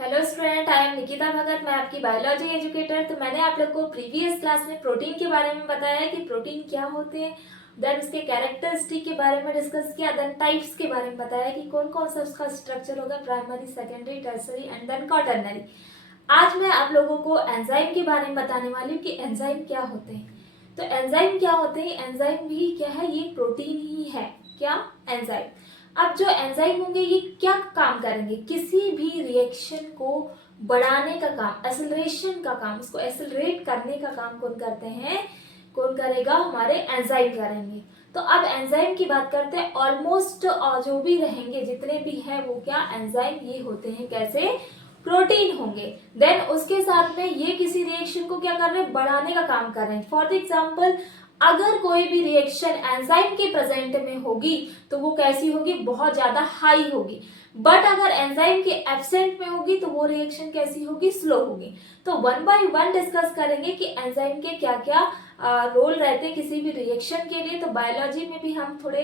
Hello student, I am Nikita Bhagat. मैं आपकी biology educator. तो मैंने आप लोग को प्रीवियस क्लास में प्रोटीन के बारे में बताया कि प्रोटीन क्या होते हैं, देन उसके कैरेक्टरिस्टिक के बारे में डिस्कस किया, देन टाइप्स के बारे में बताया कि कौन कौन सा उसका स्ट्रक्चर होगा, primary, secondary, tertiary and then quaternary. आज मैं आप लोगों को एंजाइम के बारे में बताने वाली हूँ कि एंजाइम क्या होते हैं। तो एंजाइम क्या होते हैं, एंजाइम भी क्या है, ये प्रोटीन ही है। क्या? एंजाइम। अब जो एंजाइम होंगे ये क्या काम करेंगे, किसी भी रिएक्शन को बढ़ाने का काम, एक्सेलरेशन का काम, उसको एक्सेलरेट करने का काम कौन करते हैं, कौन करेगा, हमारे एंजाइम करेंगे। तो अब एंजाइम की बात करते हैं। ऑलमोस्ट जो भी रहेंगे, जितने भी हैं, वो क्या एंजाइम ये होते हैं, कैसे, प्रोटीन होंगे। देन उसके साथ में ये किसी रिएक्शन को क्या कर रहे हैं, बढ़ाने का काम कर रहे हैं। फॉर एग्जाम्पल, अगर कोई भी रिएक्शन एंजाइम के प्रेजेंट में होगी तो वो कैसी होगी, बहुत ज्यादा हाई होगी। बट अगर एंजाइम के एब्सेंट में होगी तो वो रिएक्शन कैसी होगी, स्लो होगी। तो वन बाय वन डिस्कस करेंगे कि एंजाइम के क्या क्या रोल रहते हैं किसी भी रिएक्शन के लिए। तो बायोलॉजी में भी हम थोड़े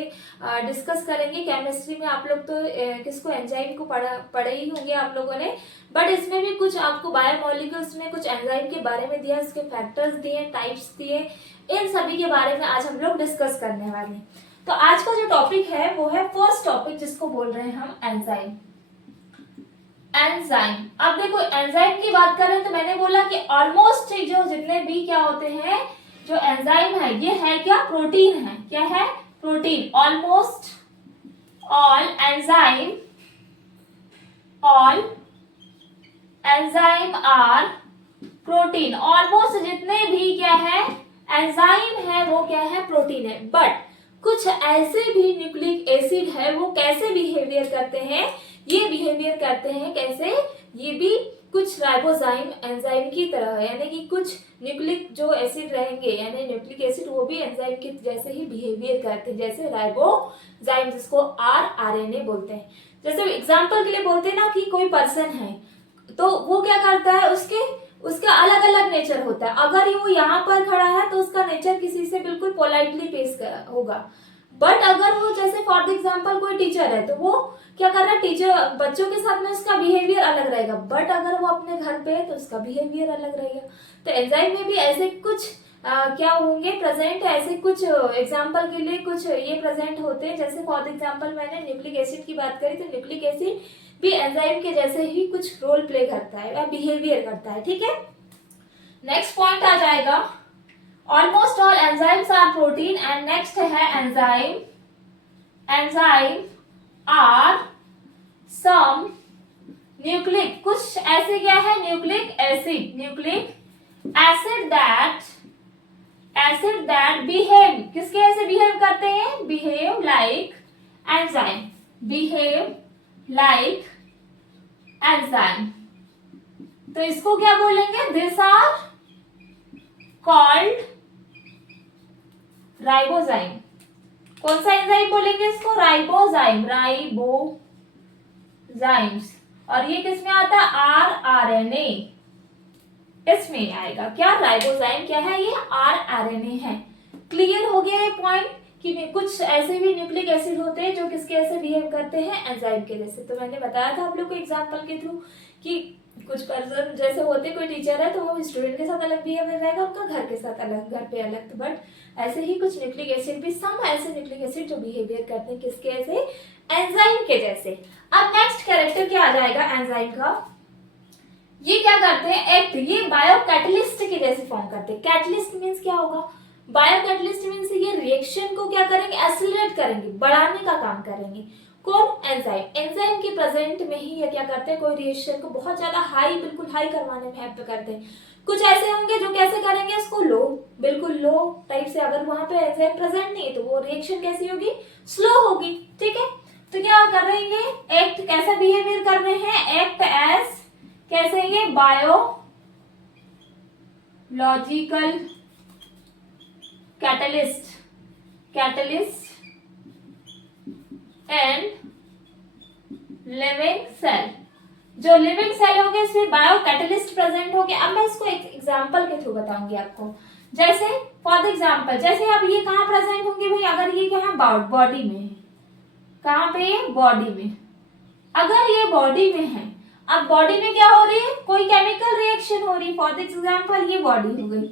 डिस्कस करेंगे। केमिस्ट्री में आप लोग तो किसको, एंजाइम को पढ़े ही होंगे आप लोगों ने। बट इसमें भी कुछ आपको बायोमोलिक्यूल्स में कुछ एंजाइम के बारे में दिया, इसके फैक्टर्स दिए, टाइप्स दिए, इन सभी के बारे में आज हम लोग डिस्कस करने वाले हैं। तो आज का जो टॉपिक है वो है फर्स्ट टॉपिक, जिसको बोल रहे हैं हम एंजाइम। एंजाइम, अब देखो एंजाइम की बात करें तो मैंने बोला कि ऑलमोस्ट जो जितने भी क्या होते हैं, जो एंजाइम है ये है क्या, प्रोटीन है। क्या है, protein. Almost all enzyme are protein. Almost जितने भी क्या है एंजाइम है वो क्या है, प्रोटीन है। बट कुछ ऐसे भी न्यूक्लिक एसिड है, वो कैसे बिहेवियर करते हैं, ये बिहेवियर करते हैं कैसे, ये भी कुछ राइबोजाइम एंजाइम की तरह है। यानी कि कुछ न्यूक्लिक जो एसिड रहेंगे, यानी न्यूक्लिक एसिड, वो भी एंजाइम के जैसे ही बिहेवियर करते हैं, जैसे राइबोजाइम, जिसको आरएनए बोलते हैं। जैसे एग्जांपल के लिए बोलते हैं ना कि कोई पर्सन है तो वो क्या करता है, उसका अलग अलग नेचर होता है। अगर वो यहाँ पर खड़ा है तो उसका नेचर किसी से बिल्कुल पोलाइटली पेश होगा। बट अगर वो जैसे फॉर एग्जांपल कोई टीचर है तो वो क्या कर रहा है, टीचर बच्चों के साथ में उसका बिहेवियर अलग रहेगा। बट अगर वो अपने घर पे है तो उसका बिहेवियर अलग रहेगा। तो एंजाइम में भी ऐसे कुछ क्या होंगे प्रेजेंट, ऐसे कुछ एग्जाम्पल के लिए कुछ ये प्रेजेंट होते हैं। जैसे फॉर एग्जाम्पल मैंने न्यूक्लिक एसिड की बात करी, तो न्यूक्लिक एसिड भी एंजाइम के जैसे ही कुछ रोल प्ले करता है या बिहेवियर करता है। ठीक है, नेक्स्ट पॉइंट आ जाएगा, almost all enzymes are protein. And next है एंजाइम आर सम न्यूक्लिक, कुछ ऐसे क्या है, न्यूक्लिक एसिड दैट बिहेव, किसके ऐसे बिहेव करते हैं, बिहेव लाइक एंजाइम। तो इसको क्या बोलेंगे, दिस आर कॉल्ड राइबोजाइम। कौन सा एंजाइम बोलेंगे इसको, राइबोजाइम्स। और ये किसमें आता है, आरएनए, इसमें आएगा। क्या, राइबोजाइम क्या है, ये आरएनए है। क्लियर हो गया ये पॉइंट कि कुछ ऐसे भी न्यूक्लिक एसिड होते हैं जो किसके ऐसे बिहेव करते हैं, एंजाइम के जैसे। तो मैंने बताया था आप लोग को एग्जांपल के थ्रू कि कुछ पर्सन जैसे होते, कोई टीचर है तो वो स्टूडेंट के साथ अलग बिहेवियर रहेगा, उनका घर के साथ अलग, घर पे अलग। तो बट ऐसे ही कुछ न्यूक्लिक एसिड भी, सम ऐसे न्यूक्लिक एसिड जो बिहेवियर करते हैं किसके ऐसे, एंजाइम के जैसे। अब नेक्स्ट कैरेक्टर क्या आ जाएगा एंजाइम का, ये क्या करते हैं, एक्ट, ये बायो कैटलिस्ट के जैसे फॉर्म करते हैं। कैटलिस्ट मीन्स क्या होगा, बायो कैटलिस्ट मीन्स ये रिएक्शन को क्या करेंगे, एक्सेलरेट करेंगे, बढ़ाने का काम करेंगे। कौन, एंजाइम। एंजाइम के प्रेजेंट में ही ये क्या करते हैं, कोई रिएक्शन को बहुत ज्यादा हाई, बिल्कुल हाई करवाने में हेल्प करते हैं। कुछ ऐसे होंगे जो कैसे करेंगे इसको, लो, बिल्कुल लो टाइप से। अगर वहां पे एंजाइम प्रेजेंट नहीं है तो वो रिएक्शन कैसी होगी, स्लो होगी। ठीक है, तो क्या कर रहे हैं, एक्ट, कैसा बिहेवियर कर रहे हैं, एक्ट एज, कैसे, ये biological catalyst and living cell. जो लिविंग सेल होंगे इसमें बायो कैटलिस्ट प्रेजेंट हो गया। अब मैं इसको एक एग्जांपल के थ्रू बताऊंगी आपको। जैसे फॉर एग्जांपल, जैसे अब ये कहाँ प्रेजेंट होंगे भाई, अगर ये कहाँ, बॉडी में है, कहाँ पे, बॉडी में। अगर ये बॉडी में है अब बॉडी में क्या हो रही है, कोई केमिकल रिएक्शन हो रही है। फॉर एग्जाम्पल ये बॉडी हो गई,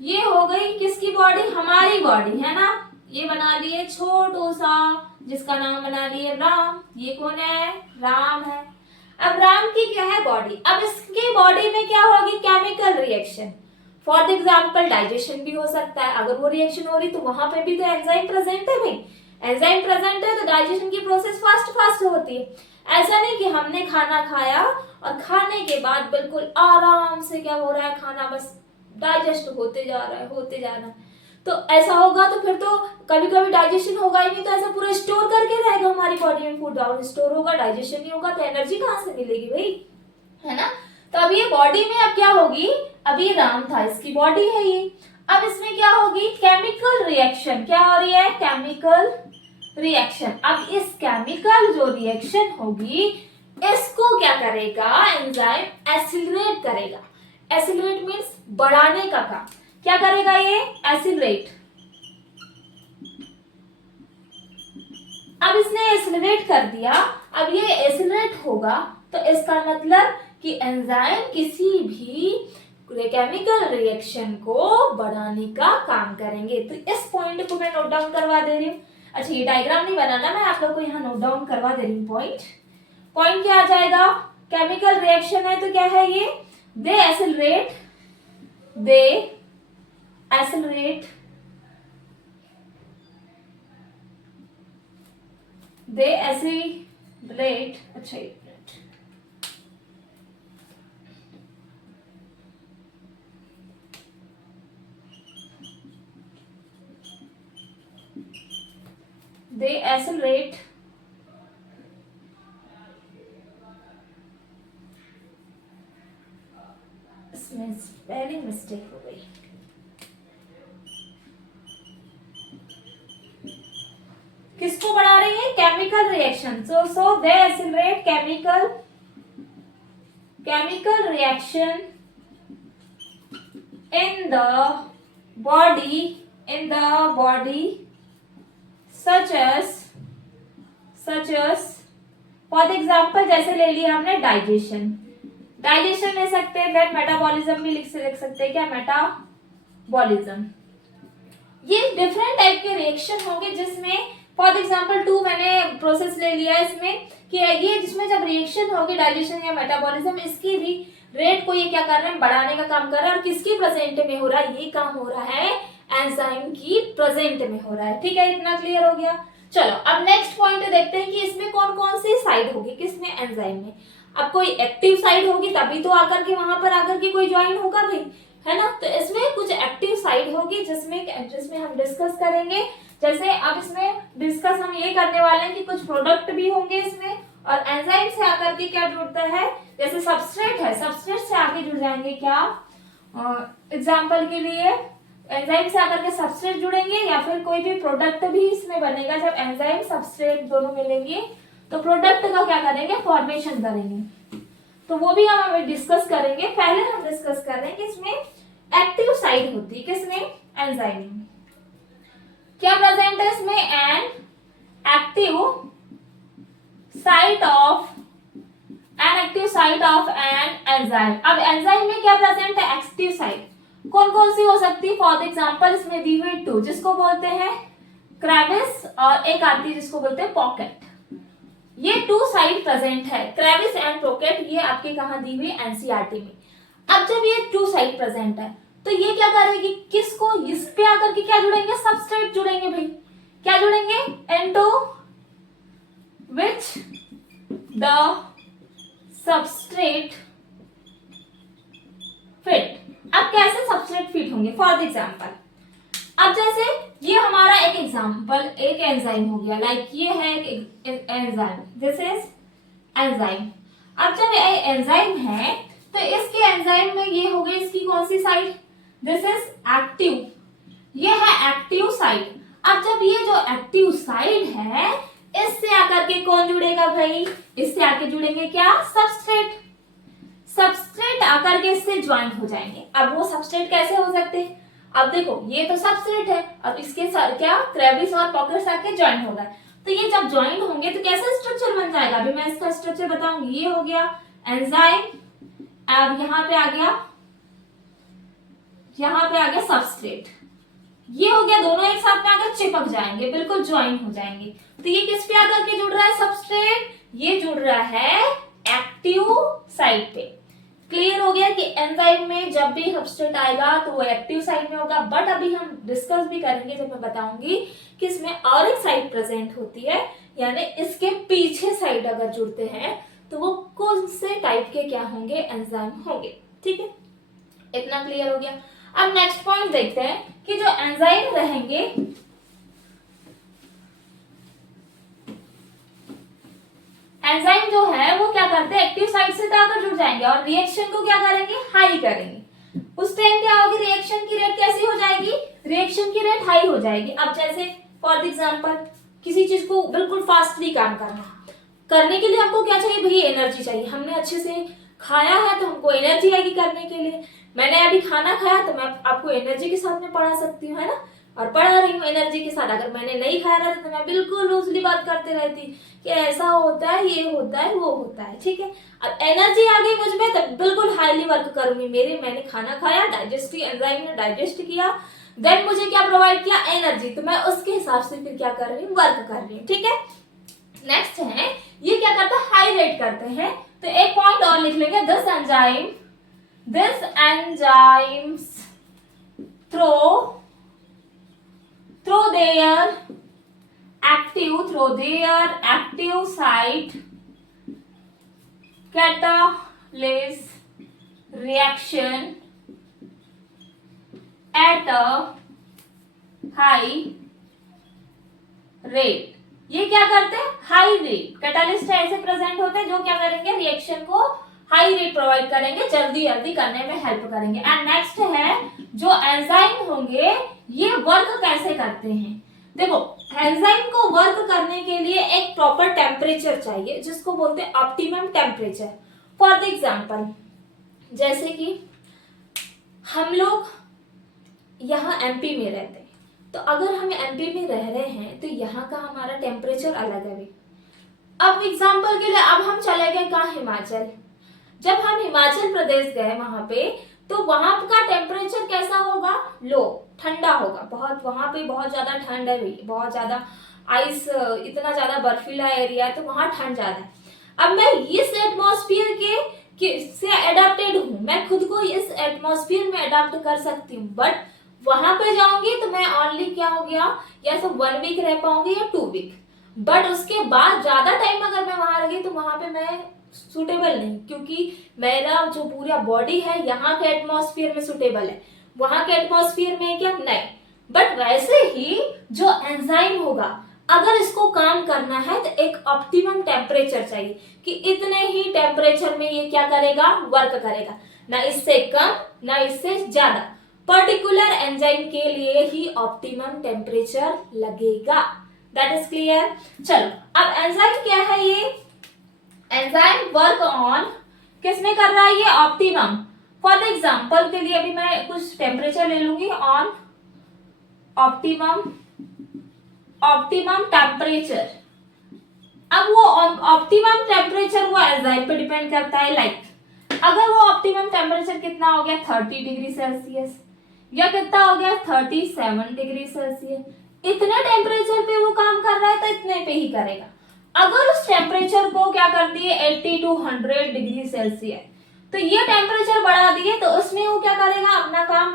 ये हो गई किसकी बॉडी, हमारी बॉडी है ना। ये बना लिए छोटू सा, जिसका नाम बना लिए राम। ये कौन है, राम है। अब राम की क्या है, बॉडी। अब इसकी बॉडी में क्या होगी, chemical reaction. For example digestion भी हो सकता है, अगर वो रिएक्शन हो रही तो वहां पे भी तो एंजाइम प्रेजेंट है भाई। एंजाइम प्रेजेंट है तो डाइजेशन की प्रोसेस फास्ट होती है। ऐसा नहीं कि हमने खाना खाया और खाने के बाद बिल्कुल आराम से क्या हो रहा है, खाना बस डाइजेस्ट होते जा रहा है। तो ऐसा होगा तो फिर तो कभी कभी डाइजेशन होगा ही नहीं, तो ऐसा पूरा स्टोर करके रहेगा हमारी बॉडी में। फूड डाउन स्टोर होगा, डाइजेशन नहीं होगा तो एनर्जी कहाँ से मिलेगी भाई, है ना। तो अब ये बॉडी में अब क्या होगी, अभी राम था, इसकी बॉडी है ये। अब इसमें क्या होगी, केमिकल रिएक्शन। क्या हो रही है, केमिकल रिएक्शन। अब इस केमिकल जो रिएक्शन होगी इसको क्या करेगा, एंजाइम एसिलरेट करेगा। एसिलरेट मीन्स बढ़ाने का काम। क्या करेगा ये, एसिलरेट। अब इसने एसिलरेट कर दिया। अब ये एसिलरेट होगा तो इसका मतलब कि एंजाइम किसी भी केमिकल रिएक्शन को बढ़ाने का काम करेंगे। तो इस पॉइंट को मैं नोट डाउन करवा दे रही हूँ। अच्छा, ये डायग्राम नहीं बनाना, मैं आप लोग को यहाँ नोट डाउन करवा दे रही हूँ। पॉइंट क्या आ जाएगा, केमिकल रिएक्शन है तो क्या है ये, दे एसिलरेट अच्छा एक मिनट, they accelerate इसमें स्पेलिंग मिस्टेक हो गई। किसको बढ़ा रही है, chemical reaction. So they accelerate chemical reaction in the body such as for example जैसे ले लिया हमने डाइजेशन ले सकते हैं, देन मेटाबॉलिज्म भी लिख सकते हैं। क्या, मेटाबॉलिज्म। ये डिफरेंट टाइप के रिएक्शन होंगे जिसमें फॉर एग्जांपल 2 मैंने प्रोसेस ले लिया इसमें कि ये जिसमें जब रिएक्शन होगी डाइजेशन या मेटाबॉलिज्म, इसकी भी रेट को ये क्या कर रहे हैं, बढ़ाने का काम कर रहा है। और किसकी प्रेजेंट में हो रहा है, ये काम हो रहा है एंजाइम की प्रेजेंट में हो रहा है। ठीक है, इतना क्लियर हो गया। चलो अब नेक्स्ट पॉइंट देखते हैं कि इसमें कौन कौन सी साइड होगी, किसमें, एंजाइम में। अब कोई एक्टिव साइड होगी तभी तो आकर के वहां पर आकर के कोई ज्वाइन होगा भाई, है ना। तो इसमें कुछ एक्टिव साइड होगी जिसमें हम डिस्कस करेंगे। जैसे अब इसमें डिस्कस हम ये करने वाले हैं कि कुछ प्रोडक्ट भी होंगे इसमें, और एंजाइम से आकर के क्या जुड़ता है, जैसे सबस्ट्रेट है, सबस्ट्रेट से आगे जुड़ जाएंगे क्या, एग्जाम्पल के लिए एंजाइम से आकर के सबस्ट्रेट जुड़ेंगे, या फिर कोई भी प्रोडक्ट भी इसमें बनेगा। जब एंजाइम सबस्ट्रेट दोनों मिलेंगे तो प्रोडक्ट का क्या करेंगे, फॉर्मेशन करेंगे। तो वो भी हम अभी डिस्कस करेंगे। पहले हम डिस्कस कर रहे हैं कि इसमें एक्टिव साइड होती है, किसमें, एंजाइम में। क्या प्रेजेंट है इसमें, an active site of an enzyme. अब एंजाइम में क्या प्रेजेंट है, एक्टिव साइट। कौन कौन सी हो सकती है, फॉर एग्जांपल इसमें दी हुई 2 जिसको बोलते हैं क्रेविस, और एक आती है जिसको बोलते हैं पॉकेट। ये 2 साइड प्रेजेंट है, क्रेविस एंड पॉकेट। ये आपके कहां दी हुई, एनसीईआरटी में। अब जब ये 2 साइड प्रेजेंट है तो ये क्या करेगी, किसको, इस पे आकर के क्या जुड़ेंगे, सबस्ट्रेट जुड़ेंगे भाई। क्या जुड़ेंगे, into which the substrate fit. अब कैसे सबस्ट्रेट फिट होंगे, फॉर एग्जांपल अब जैसे ये हमारा एक एग्जांपल एक एंजाइम हो गया, लाइक ये है एक एंजाइम, दिस इज एंजाइम। अब जब ये एंजाइम है तो इसके एंजाइम में ये हो गई इसकी कौन सी साइड, दिस इज एक्टिव, ये है एक्टिव साइड। अब जब ये जो एक्टिव साइड है इससे आकर के कौन जुड़ेगा भाई, इससे आके जुड़ेंगे क्या, सबस्ट्रेट। सबस्ट्रेट आकर के इससे ज्वाइन हो जाएंगे। अब वो सबस्ट्रेट कैसे हो सकते हैं, अब देखो ये तो सबस्ट्रेट है, अब इसके साथ क्या क्रेविस और पॉकेट्स आके ज्वाइन होगा। तो ये जब ज्वाइन होंगे तो कैसा स्ट्रक्चर बन जाएगा, अभी मैं इसका स्ट्रक्चर बताऊंगी। ये हो गया एंजाइम, अब यहाँ पे आ गया सबस्ट्रेट, ये हो गया, दोनों एक साथ में आकर चिपक जाएंगे, बिल्कुल ज्वाइन हो जाएंगे। तो ये किस पे आकर के जुड़ रहा है सबस्ट्रेट, ये जुड़ रहा है एक्टिव साइट पे। क्लियर हो गया कि एंजाइम में जब भी सबस्ट्रेट आएगा तो वो एक्टिव साइट में होगा। बट अभी हम डिस्कस भी करेंगे जब मैं बताऊंगी कि इसमें और एक साइट प्रेजेंट होती है, यानी इसके पीछे साइड अगर जुड़ते हैं तो वो कौन से टाइप के क्या होंगे, एंजाइम होंगे। ठीक है, इतना क्लियर हो गया। अब नेक्स्ट पॉइंट देखते हैं कि जो एंजाइम रहेंगे, एंजाइम जो है वो क्या करते हैं, एक्टिव साइट से आकर जुड़ जाएंगे और रिएक्शन को क्या करेंगे, हाई करेंगे। उस टाइम क्या होगी, रिएक्शन की रेट कैसी हो जाएगी, रिएक्शन की रेट हाई हो जाएगी। अब जैसे फॉर एग्जांपल किसी चीज को बिल्कुल फास्टली काम करने के लिए हमको क्या चाहिए भाई, एनर्जी चाहिए। हमने अच्छे से खाया है तो हमको एनर्जी आएगी करने के लिए। मैंने अभी खाना खाया तो मैं आपको एनर्जी के साथ में पढ़ा सकती हूँ, है ना, और पढ़ा रही हूँ एनर्जी के साथ। अगर मैंने नहीं खाया रहता तो मैं बिल्कुल लूजली बात करते रहती कि ऐसा होता है, ये होता है, वो होता है। ठीक है, अब एनर्जी आ गई मुझ में तो बिल्कुल हाईली वर्क करूंगी। मैंने खाना खाया, डाइजेस्टिव एंजाइम ने डाइजेस्ट किया, देन मुझे क्या प्रोवाइड किया, एनर्जी, तो मैं उसके हिसाब से फिर क्या कर रही हूँ, वर्क कर रही हूँ। ठीक है, नेक्स्ट है ये क्या करता है, हाई रेट करते हैं। तो एक पॉइंट और लिख लेंगे, this enzymes through their active site catalyze reaction at a high rate। ये क्या करते हैं, हाई रेट। कैटालिस्ट ऐसे प्रेजेंट होते हैं जो क्या करेंगे, रिएक्शन को हाई रेट प्रोवाइड करेंगे, जल्दी करने में हेल्प करेंगे। एंड नेक्स्ट है जो एंजाइम होंगे ये वर्क कैसे करते हैं। देखो, एंजाइम को वर्क करने के लिए एक प्रॉपर टेम्परेचर चाहिए जिसको बोलते हैं ऑप्टिमम टेम्परेचर। फॉर एग्जांपल जैसे कि हम लोग यहाँ एमपी में रहते हैं, तो अगर हम एमपी में रह रहे हैं तो यहाँ का हमारा टेम्परेचर अलग है। अब एग्जांपल के लिए अब हम चले गए कहाँ, हिमाचल। जब हम हिमाचल प्रदेश गए वहां पे, तो वहां का टेम्परेचर कैसा होगा, लो, ठंडा होगा बहुत। वहां पे बहुत ज्यादा ठंड है भाई, बहुत ज्यादा आइस, इतना ज्यादा बर्फीला एरिया है, तो वहां ठंड ज्यादा है। अब मैं इस एटमॉस्फेयर के से अडेप्टेड हूँ, मैं खुद को इस एटमॉस्फेयर में अडेप्ट कर सकती हूँ। बट वहां पे जाऊंगी तो मैं ओनली क्या हो गया, या तो 1 वीक रह पाऊंगी या 2 वीक। बट उसके बाद ज्यादा टाइम अगर मैं वहां रही तो वहां पे मैं सुटेबल नहीं, क्योंकि मेरा जो पूरा बॉडी है यहाँ के एटमॉस्फेयर में सुटेबल है, वहां के एटमॉस्फेयर में क्या नहीं। बट वैसे ही जो एंजाइम होगा, अगर इसको काम करना है तो एक ऑप्टिमम टेम्परेचर चाहिए कि इतने ही टेम्परेचर में ये क्या करेगा, वर्क करेगा, ना इससे कम ना इससे ज्यादा। पर्टिकुलर एंजाइम के लिए ही ऑप्टिमम टेम्परेचर लगेगा। That is clear. चलो, अब एंजाइम क्या है, ये एंजाइम वर्क ऑन किसमें कर रहा है, ये ऑप्टिमम। फॉर एग्जांपल के लिए अभी मैं कुछ टेम्परेचर ले लूंगी ऑन ऑप्टिमम टेम्परेचर। अब वो ऑप्टिमम टेम्परेचर वो एंजाइम पे डिपेंड करता है। लाइक अगर वो ऑप्टिमम टेम्परेचर कितना हो गया, 30 डिग्री सेल्सियस, या कितना हो गया 37 डिग्री सेल्सियस, इतने टेम्परेचर पे वो काम कर रहा है तो इतने पे ही करेगा। अगर उस टेम्परेचर को क्या करती है 80 to 100 डिग्री सेल्सियस, तो ये टेम्परेचर बढ़ा दिए तो उसमें वो क्या करेगा, अपना काम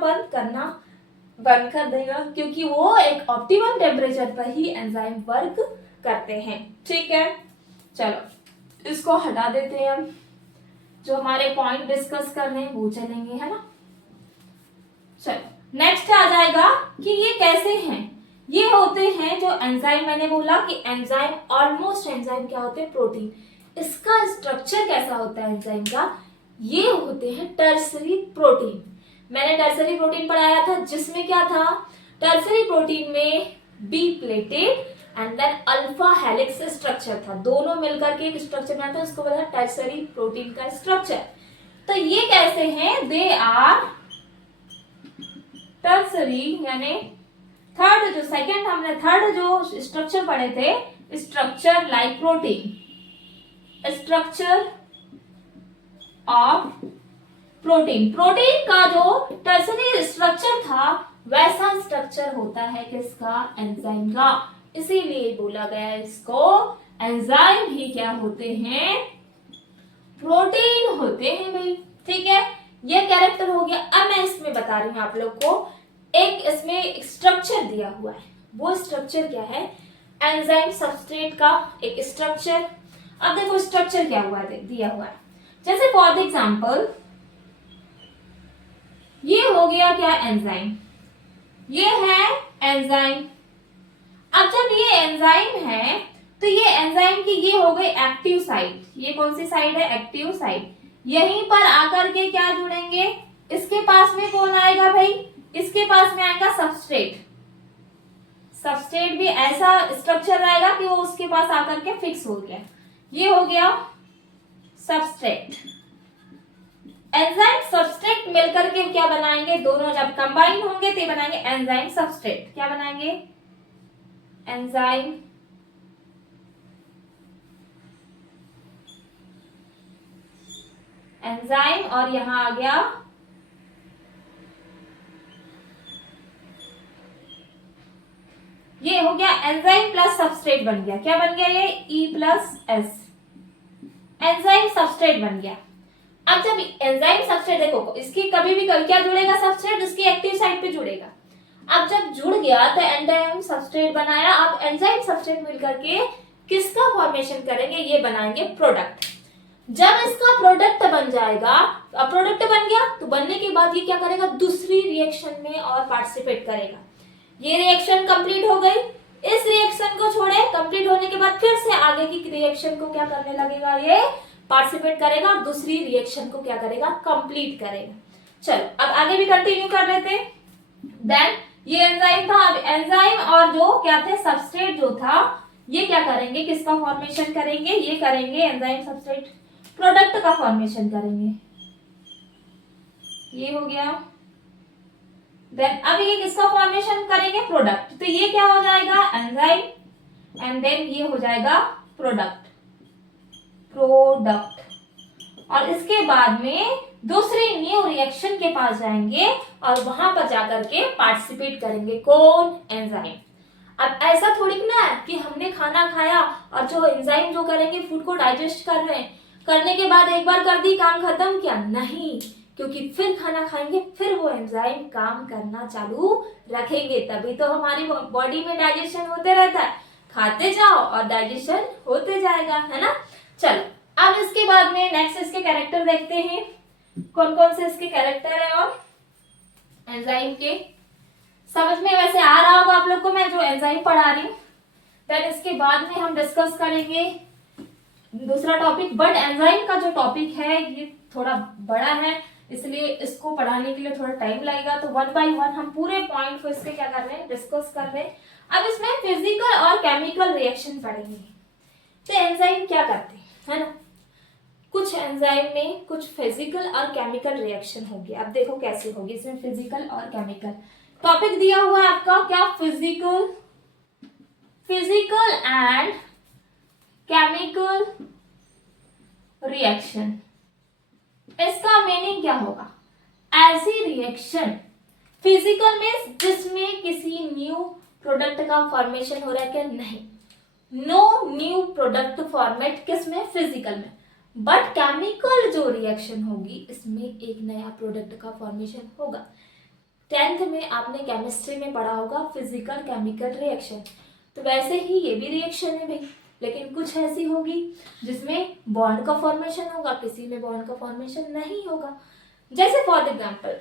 बंद कर देगा, क्योंकि वो एक ऑप्टिमम टेम्परेचर पर ही एंजाइम वर्क करते हैं। ठीक है, चलो इसको हटा देते हैं। हम जो हमारे पॉइंट डिस्कस कर रहे हैं वो चलेंगे, है ना। चलो नेक्स्ट आ जाएगा कि ये कैसे हैं। ये होते हैं जो एंजाइम, मैंने बोला कि एंजाइम ऑलमोस्ट एंजाइम क्या होते हैं, प्रोटीन। इसका स्ट्रक्चर कैसा होता है एंजाइम का, ये होते हैं टर्सरी प्रोटीन। मैंने टर्सरी प्रोटीन पढ़ाया था जिसमें क्या था, टर्सरी प्रोटीन में B pleated and then alpha helix structure था, दोनों मिलकर के एक स्ट्रक्चर बना था, उसको बोला टर्सरी प्रोटीन का स्ट्रक्चर। तो ये कैसे हैं, दे आर टर्सरी, यानी थर्ड जो स्ट्रक्चर पढ़े थे structure like protein, structure of protein, protein का जो टर्सरी स्ट्रक्चर था वैसा स्ट्रक्चर होता है किसका, एंजाइम का, इसीलिए बोला गया इसको एंजाइम ही क्या होते हैं, प्रोटीन होते हैं भाई। ठीक है, ये कैरेक्टर हो गया। अब मैं इसमें बता रही हूँ आप लोग को, एक इसमें स्ट्रक्चर दिया हुआ है, वो स्ट्रक्चर क्या है, एंजाइम सबस्ट्रेट का एक स्ट्रक्चर। अब देखो स्ट्रक्चर क्या हुआ है, दिया हुआ है, जैसे फॉर एग्जांपल ये हो गया क्या, एंजाइम, ये है एंजाइम। अब जब ये एंजाइम है तो ये एंजाइम की ये हो गई एक्टिव साइट, ये कौन सी साइड है, एक्टिव साइट। यहीं पर आकर के क्या जुड़ेंगे, इसके पास में कौन आएगा भाई, इसके पास में आएगा सबस्ट्रेट। सबस्ट्रेट भी ऐसा स्ट्रक्चर रहेगा कि वो उसके पास आकर के फिक्स हो गया, ये हो गया सबस्ट्रेट। एंजाइम सबस्ट्रेट मिलकर के क्या बनाएंगे, दोनों जब कंबाइन होंगे तो बनाएंगे एंजाइम सबस्ट्रेट। क्या बनाएंगे, एंजाइम एंजाइम और यहां आ गया ये हो गया एंजाइम प्लस सबस्ट्रेट बन गया। क्या बन गया, ये E plus S, enzyme substrate बन गया। अब जब एंजाइम सबस्ट्रेट देखो, इसकी कभी भी क्या जुड़ेगा, सबस्ट्रेट उसकी एक्टिव साइट पे जुड़ेगा। अब जब जुड़ गया तो एंजाइम सबस्ट्रेट बनाया। अब एंजाइम सबस्ट्रेट मिलकर के किसका फॉर्मेशन करेंगे, ये बनाएंगे प्रोडक्ट। जब इसका प्रोडक्ट बन जाएगा, अब प्रोडक्ट बन गया तो बनने के बाद ये क्या करेगा, दूसरी रिएक्शन में और पार्टिसिपेट करेगा। ये रिएक्शन कंप्लीट हो गई, इस रिएक्शन को छोड़े, कंप्लीट होने के बाद फिर से आगे की रिएक्शन को क्या करने लगेगा, ये पार्टिसिपेट करेगा और दूसरी रिएक्शन को क्या करेगा, कंप्लीट करेगा। चलो अब आगे भी कंटिन्यू कर लेते। देन ये एंजाइम था, अब एंजाइम और जो क्या थे, सबस्ट्रेट जो था, ये क्या करेंगे, किसका फॉर्मेशन करेंगे, ये करेंगे एंजाइम सबस्ट्रेट प्रोडक्ट का फॉर्मेशन करेंगे, ये हो गया। देन अब ये किसका फॉर्मेशन करेंगे, प्रोडक्ट, तो ये क्या हो जाएगा, एंजाइम, एंड देन ये हो जाएगा प्रोडक्ट, और इसके बाद में दूसरी न्यू रिएक्शन के पास जाएंगे और वहां पर जाकर के पार्टिसिपेट करेंगे, कौन, एंजाइम। अब ऐसा थोड़ी ना है कि हमने खाना खाया और जो एंजाइम जो करेंगे फूड को डाइजेस्ट कर रहे हैं, करने के बाद एक बार कर दी काम खत्म, क्या नहीं, क्योंकि फिर खाना खाएंगे, फिर वो एंजाइम काम करना चालू रखेंगे, तभी तो हमारी बॉडी में डाइजेशन होते रहता है। खाते जाओ और डाइजेशन होते जाएगा, है ना। चलो अब इसके बाद में नेक्स्ट इसके कैरेक्टर देखते हैं, कौन कौन से इसके कैरेक्टर है और एंजाइम के। समझ में वैसे आ रहा होगा आप लोग को मैं जो एंजाइम पढ़ा रही हूँ। देन इसके बाद में हम डिस्कस करेंगे दूसरा टॉपिक, बट एंजाइम का जो टॉपिक है ये थोड़ा बड़ा है, इसलिए इसको पढ़ाने के लिए थोड़ा टाइम लगेगा, तो वन बाय वन हम पूरे पॉइंट को इसके क्या कर रहे हैं, डिस्कस कर रहे हैं। अब इसमें फिजिकल और केमिकल रिएक्शन पढ़ेंगे। तो एंजाइम क्या करते हैं, है ना, कुछ एंजाइम में कुछ फिजिकल और केमिकल रिएक्शन होगी। अब देखो कैसे होगी, इसमें फिजिकल और केमिकल टॉपिक दिया हुआ है आपका, क्या, फिजिकल एंड केमिकल रिएक्शन। इसका मीनिंग क्या होगा, ऐसी रिएक्शन फिजिकल में जिसमें किसी न्यू प्रोडक्ट का फॉर्मेशन हो रहा है, क्या, नहीं, नो न्यू प्रोडक्ट फॉर्मेट किसमें, फिजिकल में। बट केमिकल जो रिएक्शन होगी इसमें एक नया प्रोडक्ट का फॉर्मेशन होगा। 10th में आपने केमिस्ट्री में पढ़ा होगा फिजिकल केमिकल रिएक्शन, तो वैसे ही ये भी रिएक्शन है भाई, लेकिन कुछ ऐसी होगी जिसमें बॉन्ड का फॉर्मेशन होगा, किसी में बॉन्ड का फॉर्मेशन नहीं होगा। जैसे फॉर एग्जांपल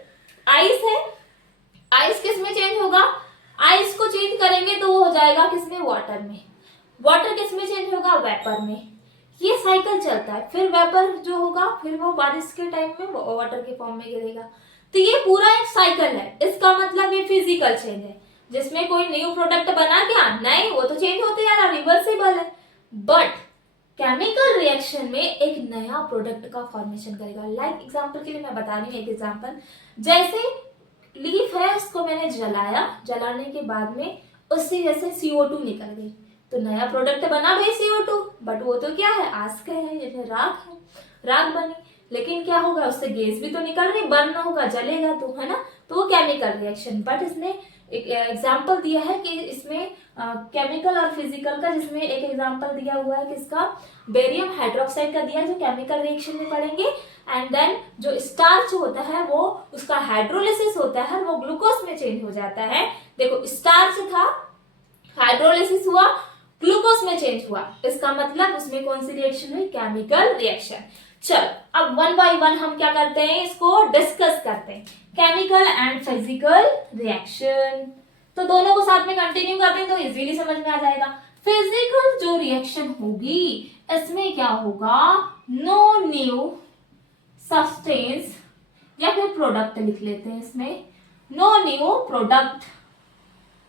आइस है, आइस किस में चेंज होगा, आइस को चेंज करेंगे तो वो हो जाएगा किसमें, वाटर में, वाटर किस में चेंज होगा, वेपर में। ये साइकिल चलता है, फिर वेपर जो होगा फिर वो बारिश के टाइम में वाटर के फॉर्म में गिरेगा, तो ये पूरा एक साइकिल है। इसका मतलब ये फिजिकल चेंज है, जिसमें कोई न्यू प्रोडक्ट बना क्या, नहीं, वो तो चेंज होते जा रहा, रिवर्सिबल है। बट केमिकल रिएक्शन में एक नया प्रोडक्ट का फॉर्मेशन करेगा। लाइक एग्जांपल के लिए मैं बता रही हूँ एक एग्जांपल, जैसे लीफ है, उसको मैंने जलाया, जलाने के बाद में उससे जैसे CO2 निकल गई, तो नया प्रोडक्ट बना भाई CO2, बट वो तो क्या है, आस्क है, जैसे राख है, राख बनी, लेकिन क्या होगा, उससे गैस भी तो निकल रही, बर्न होगा, जलेगा तो, है ना, तो वो केमिकल रिएक्शन। बट इसने एक एग्जाम्पल दिया है कि इसमें केमिकल और फिजिकल का, जिसमें एक एग्जाम्पल दिया हुआ है किसका, बेरियम हाइड्रोक्साइड का दिया, जो केमिकल रिएक्शन में पढ़ेंगे। एंड देन जो स्टार्च होता है वो उसका हाइड्रोलिसिस होता है, वो ग्लूकोज में चेंज हो जाता है। देखो स्टार्च था, हाइड्रोलिसिस हुआ, ग्लूकोज में चेंज हुआ, इसका मतलब उसमें कौन सी रिएक्शन हुई, केमिकल रिएक्शन। चलो अब वन बाय वन हम क्या करते हैं, इसको डिस्कस करते हैं, केमिकल एंड फिजिकल रिएक्शन। तो दोनों को साथ में कंटिन्यू करते हैं तो इजीली समझ में आ जाएगा। फिजिकल जो रिएक्शन होगी इसमें क्या होगा, नो न्यू सब्सटेंस या फिर प्रोडक्ट लिख लेते हैं इसमें, no new product,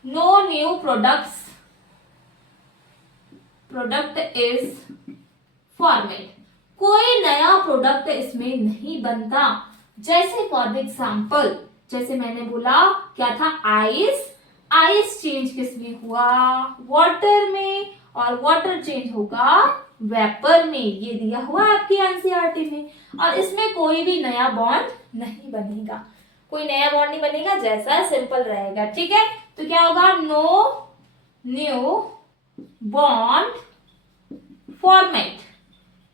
no new product is formed, कोई नया प्रोडक्ट इसमें नहीं बनता। जैसे फॉर एग्जाम्पल, जैसे मैंने बोला क्या था, आइस, आइस चेंज किस में हुआ, वाटर में, और वाटर चेंज होगा वेपर में, ये दिया हुआ आपकी एनसीईआरटी में। और इसमें कोई भी नया बॉन्ड नहीं बनेगा, कोई नया बॉन्ड नहीं बनेगा, जैसा सिंपल रहेगा, ठीक है। तो क्या होगा, नो न्यू बॉन्ड फॉर्मेट,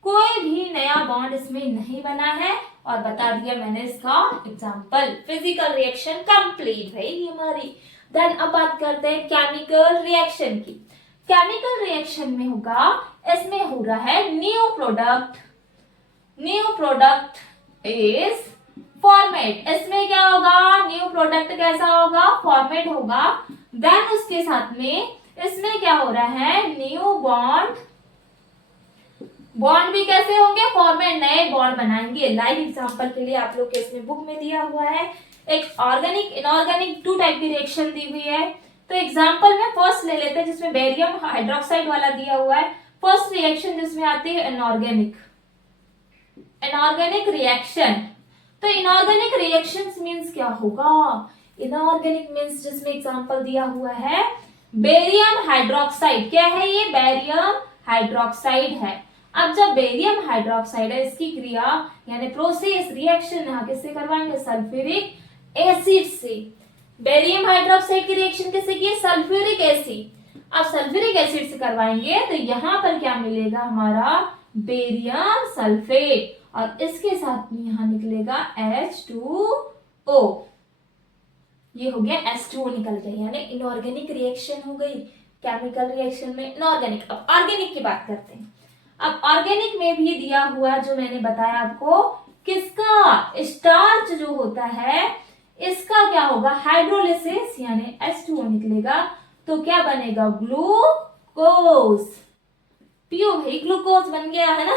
कोई भी नया बॉन्ड इसमें नहीं बना है, और बता दिया मैंने इसका एग्जाम्पल। फिजिकल रिएक्शन कंप्लीट है ये हमारी। देन अब बात करते हैं केमिकल रिएक्शन की। केमिकल रिएक्शन में होगा, इसमें हो रहा है न्यू प्रोडक्ट इज फॉर्मेट, इसमें क्या होगा, न्यू प्रोडक्ट कैसा होगा, फॉर्मेट होगा। देन उसके साथ में इसमें क्या हो रहा है, न्यू बॉन्ड भी कैसे होंगे, फॉर्मेट, नए बॉन्ड बनाएंगे। लाइव एग्जांपल के लिए आप लोग के इसमें बुक में दिया हुआ है, एक ऑर्गेनिक इनऑर्गेनिक 2 टाइप की रिएक्शन दी हुई है। तो एग्जांपल में फर्स्ट ले लेते हैं, जिसमें बेरियम हाइड्रोक्साइड वाला दिया हुआ है। फर्स्ट रिएक्शन जिसमें आती है इनऑर्गेनिक रिएक्शन। तो इनऑर्गेनिक रिएक्शंस मींस क्या होगा, इनऑर्गेनिक मींस जिसमें एग्जांपल दिया हुआ है बेरियम हाइड्रोक्साइड, क्या है ये, बेरियम हाइड्रोक्साइड है। अब जब बेरियम हाइड्रोक्साइड है, इसकी क्रिया यानी प्रोसेस रिएक्शन यहाँ किससे करवाएंगे, सल्फ्यूरिक एसिड से। बेरियम हाइड्रोक्साइड की रिएक्शन किससे की है, सल्फ्यूरिक एसिड। अब सल्फ्यूरिक एसिड से करवाएंगे तो यहाँ पर क्या मिलेगा, हमारा बेरियम सल्फेट, और इसके साथ में यहाँ निकलेगा H2O, ये हो गया H2O निकल गया, यानी इनऑर्गेनिक रिएक्शन हो गई केमिकल रिएक्शन में इनऑर्गेनिक। अब ऑर्गेनिक की बात करते हैं। अब ऑर्गेनिक में भी दिया हुआ, जो मैंने बताया आपको, किसका, स्टार्च जो होता है इसका क्या होगा, हाइड्रोलिसिस, यानी H2O निकलेगा, तो क्या बनेगा, ग्लूकोज। पियो भाई, ग्लूकोज बन गया है ना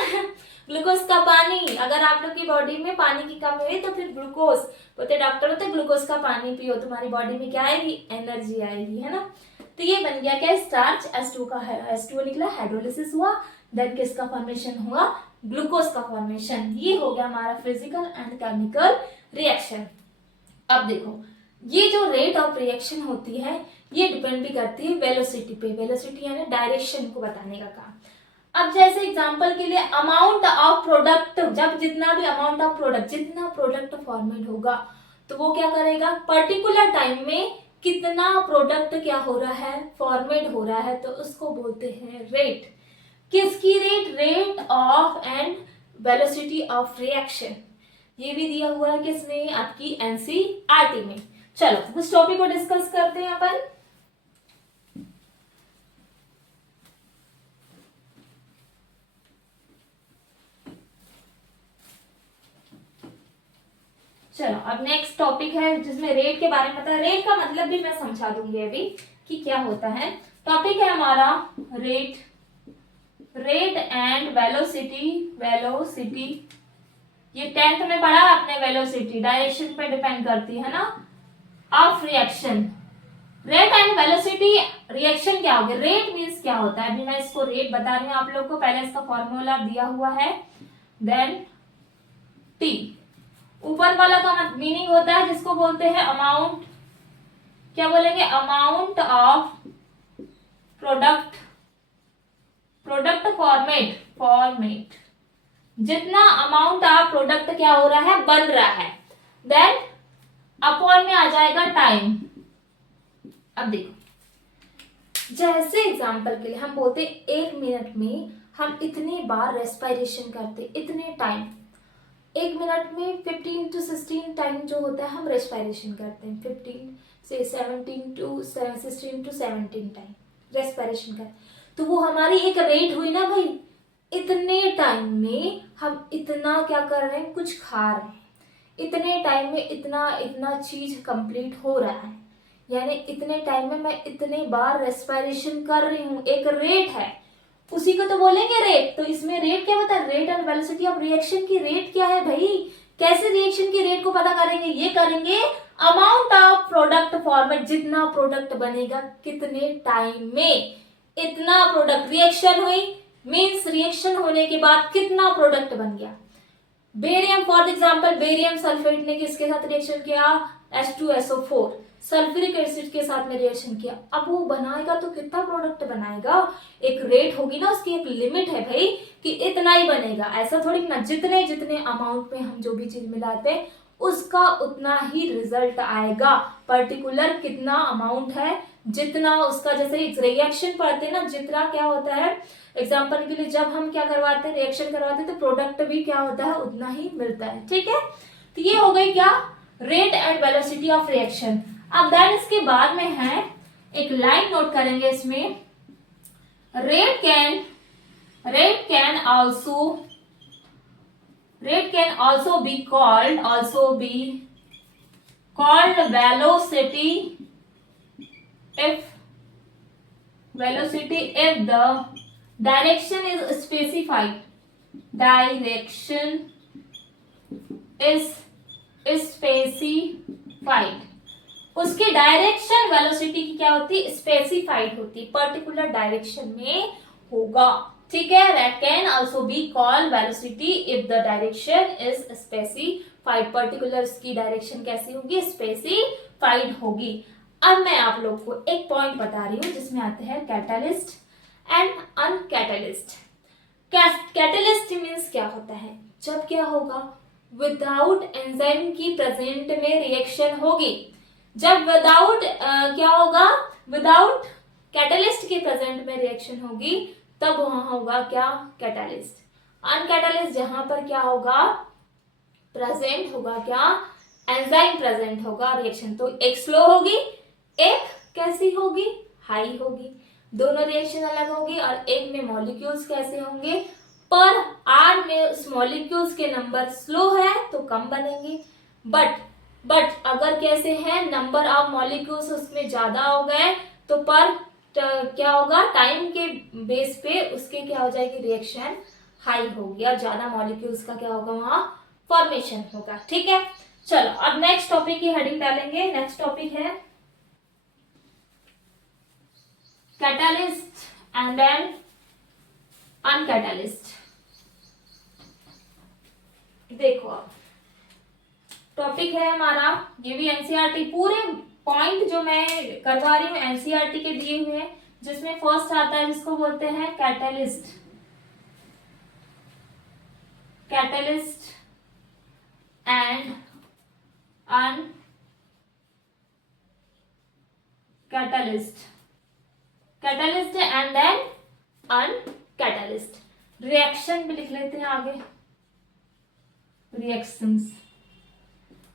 ग्लूकोज का पानी, अगर आप लोग की बॉडी में पानी की कमी हुई तो फिर ग्लूकोज बोलते, डॉक्टर बोलते ग्लूकोज का पानी पियो, तुम्हारी बॉडी में क्या आएगी, एनर्जी आएगी, है ना। तो ये बन गया क्या, स्टार्च, H2O का H2O निकला, हाइड्रोलिसिस हुआ, देन किसका फॉर्मेशन हुआ, ग्लूकोज का फॉर्मेशन। ये हो गया हमारा फिजिकल एंड केमिकल रिएक्शन। अब देखो, ये जो रेट ऑफ रिएक्शन होती है ये डिपेंड भी करती है वेलोसिटी पे, वेलोसिटी यानी डायरेक्शन को बताने का काम। अब जैसे एग्जांपल के लिए अमाउंट ऑफ प्रोडक्ट, जब जितना भी अमाउंट ऑफ प्रोडक्ट, जितना प्रोडक्ट फॉर्मेट होगा तो वो क्या करेगा, पर्टिकुलर टाइम में कितना प्रोडक्ट क्या हो रहा है, फॉर्मेट हो रहा है, तो उसको बोलते हैं रेट। किसकी rate, rate of and velocity of reaction. ये भी दिया हुआ है किसमें, आपकी एनसीईआरटी में। चलो इस टॉपिक को डिस्कस करते हैं अपन। चलो अब नेक्स्ट टॉपिक है जिसमें रेट के बारे में पता है। रेट का मतलब भी मैं समझा दूंगी अभी कि क्या होता है। टॉपिक है हमारा rate, rate and velocity. Velocity ये 10th में पढ़ा आपने, वेलोसिटी डायरेक्शन पे डिपेंड करती है ना, of reaction. Rate and velocity reaction क्या होगी, रेट मींस क्या होता है, अभी मैं इसको रेट बता रही हूँ आप लोग को, पहले इसका फॉर्मूला दिया हुआ है, देन टी, ऊपर वाला का मीनिंग होता है जिसको बोलते हैं अमाउंट, क्या बोलेंगे, amount of product product format जितना अमाउंट ऑफ प्रोडक्ट क्या हो रहा है, बन रहा है, देन अपॉन में आ जाएगा टाइम। अब देखो, जैसे एग्जांपल के लिए हम बोलते 1 मिनट में हम इतने बार रेस्पिरेशन करते, इतने टाइम, 1 मिनट में 15 to 16 टाइम जो होता है हम रेस्पिरेशन करते हैं, 15 से 17 to 16 to 17 टाइम रेस्पिरेशन कर, तो वो हमारी एक रेट हुई ना भाई, इतने टाइम में हम इतना क्या कर रहे हैं, कुछ खा रहे हैं, इतने टाइम में इतना इतना चीज कंप्लीट हो रहा है, यानी इतने टाइम में मैं इतने बार रेस्पिरेशन कर रही हूँ, एक रेट है, उसी को तो बोलेंगे रेट। तो इसमें रेट क्या होता है, rate and velocity of reaction की रेट क्या है भाई, कैसे रिएक्शन की रेट को पता करेंगे, ये करेंगे अमाउंट ऑफ प्रोडक्ट फॉर्मेट, जितना प्रोडक्ट बनेगा कितने टाइम में, इतना प्रोडक्ट रिएक्शन हुई, मीन्स रिएक्शन होने के बाद कितना प्रोडक्ट बन गया। Barium for example, barium sulphate ने किसके साथ रिएक्शन किया, H2SO4, सल्फ्यूरिक एसिड के साथ में रिएक्शन किया, अब वो बनाएगा तो कितना प्रोडक्ट बनाएगा, एक रेट होगी ना उसकी, एक लिमिट है भाई कि इतना ही बनेगा, ऐसा थोड़ी ना जितने जितने अमाउंट में हम जो भी चीज मिलाते हैं उसका उतना ही रिजल्ट आएगा, पर्टिकुलर कितना अमाउंट है, जितना उसका, जैसे रिएक्शन पढ़ते हैं ना, जितना क्या होता है, एग्जाम्पल के लिए जब हम क्या करवाते हैं, रिएक्शन करवाते हैं, तो प्रोडक्ट भी क्या होता है, उतना ही मिलता है, ठीक है। तो ये हो गई क्या, rate and velocity of reaction. अब देन इसके बाद में है एक लाइन नोट करेंगे इसमें, rate can also be called velocity if the direction is specified, उसकी डायरेक्शन वेलोसिटी की क्या होती है, स्पेसिफाइड होती, पर्टिकुलर डायरेक्शन में होगा, ठीक है। That can also be called velocity if the direction is specified, particular उसकी डायरेक्शन कैसी होगी, स्पेसिफाइड होगी। अब मैं आप लोग को एक पॉइंट बता रही हूं जिसमें आते हैं कैटलिस्ट एंड अनकैटलिस्ट। कैटलिस्ट मीन्स क्या होता है, जब क्या होगा, विदाउट एंजाइम की प्रेजेंट में रिएक्शन होगी, जब विदाउट क्या होगा, विदाउट कैटलिस्ट की प्रेजेंट में रिएक्शन होगी, तब वहां होगा क्या, कैटलिस्ट। अनकैटलिस्ट जहां पर क्या होगा, प्रेजेंट होगा क्या, एंजाइम प्रेजेंट होगा, रिएक्शन तो एक स्लो होगी, एक कैसी होगी, हाई होगी, दोनों रिएक्शन अलग होगी, और एक में मॉलिक्यूल्स कैसे होंगे, पर आर में उस मॉलिक्यूल्स के नंबर स्लो है तो कम बनेंगे, बट अगर कैसे है, नंबर ऑफ मॉलिक्यूल्स उसमें ज्यादा हो गए तो पर क्या होगा, टाइम के बेस पे उसके क्या हो जाएगी, रिएक्शन हाई होगी, और ज्यादा मॉलिक्यूल्स का क्या होगा, वहां फॉर्मेशन होगा, ठीक है। चलो अब नेक्स्ट टॉपिक की हेडिंग डालेंगे। नेक्स्ट टॉपिक है कैटलिस्ट एंड देन अनकैटलिस्ट। देखो अब टॉपिक है हमारा, ये भी एनसीईआरटी, पूरे पॉइंट जो मैं करवा रही हूँ एनसीईआरटी के दिए हुए हैं, जिसमें फर्स्ट आता है जिसको बोलते हैं catalyst and catalyst and then uncatalysed. Reaction भी लिख लेते हैं आगे, रिएक्शंस।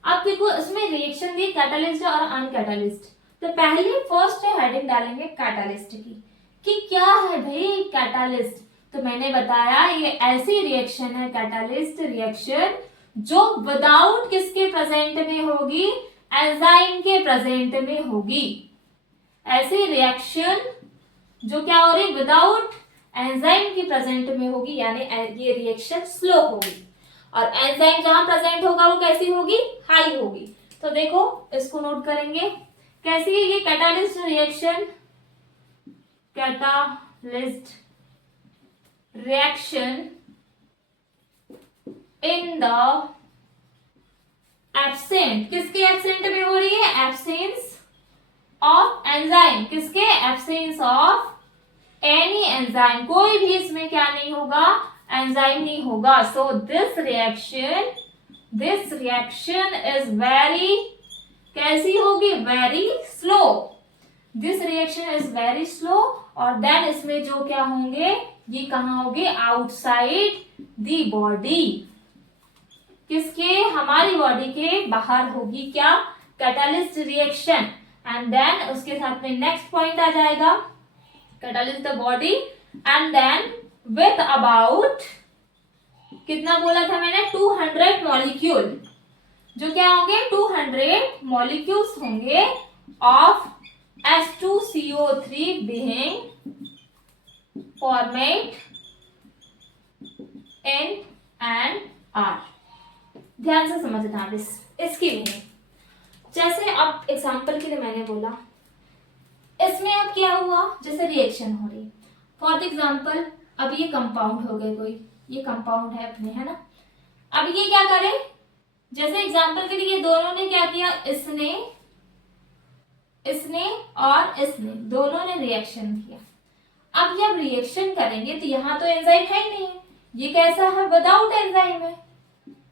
अब देखो इसमें रिएक्शन दी कैटलिस्ट और अनकैटलिस्ट, तो पहले फर्स्ट हेडिंग डालेंगे कैटलिस्ट की, कि क्या है भाई कैटलिस्ट। तो मैंने बताया ये ऐसी रिएक्शन है, कैटलिस्ट रिएक्शन, जो विदाउट किसके प्रेजेंट में होगी, एंजाइम के प्रेजेंट में होगी। ऐसी रिएक्शन जो क्या हो रही, विदाउट एंजाइम की प्रेजेंट में होगी, यानी ये रिएक्शन स्लो होगी, और एंजाइम जहां प्रेजेंट होगा वो कैसी होगी, हाई होगी। तो देखो इसको नोट करेंगे, कैसी है ये catalyst reaction, catalyst reaction in the absent, किसके एब्सेंट में हो रही है, एब्सेंस ऑफ एंजाइम, किसके, एब्सेंस ऑफ एनी एंजाइम, कोई भी इसमें क्या नहीं होगा, एंजाइम नहीं होगा. So this reaction is very, कैसी होगी, very slow. This reaction is very slow. और देन इसमें जो क्या होंगे, ये कहाँ होंगे, आउटसाइड द बॉडी. किसके, हमारी बॉडी के बाहर होगी क्या, कैटालिस्ट रिएक्शन. एंड देन उसके साथ में नेक्स्ट पॉइंट आ जाएगा, catalyst the body. And then with about, कितना बोला था मैंने, 200 मॉलिक्यूल, जो क्या होंगे, 200 मॉलिक्यूल्स होंगे of H2CO3 being formed in an R. ध्यान से समझना आप इसकी मीनिंग. जैसे अब एग्जाम्पल के लिए मैंने बोला, इसमें अब क्या हुआ, जैसे रिएक्शन हो रही, फॉर एग्जाम्पल अब ये कंपाउंड हो गए, कोई ये कंपाउंड है अपने, है ना. अब ये क्या करे, जैसे एग्जाम्पल के लिए दोनों ने क्या किया, इसने और इसने दोनों ने रिएक्शन किया. अब जब रिएक्शन करेंगे तो यहाँ तो एंजाइम है ही नहीं है, ये कैसा है, विदाउट एंजाइम है.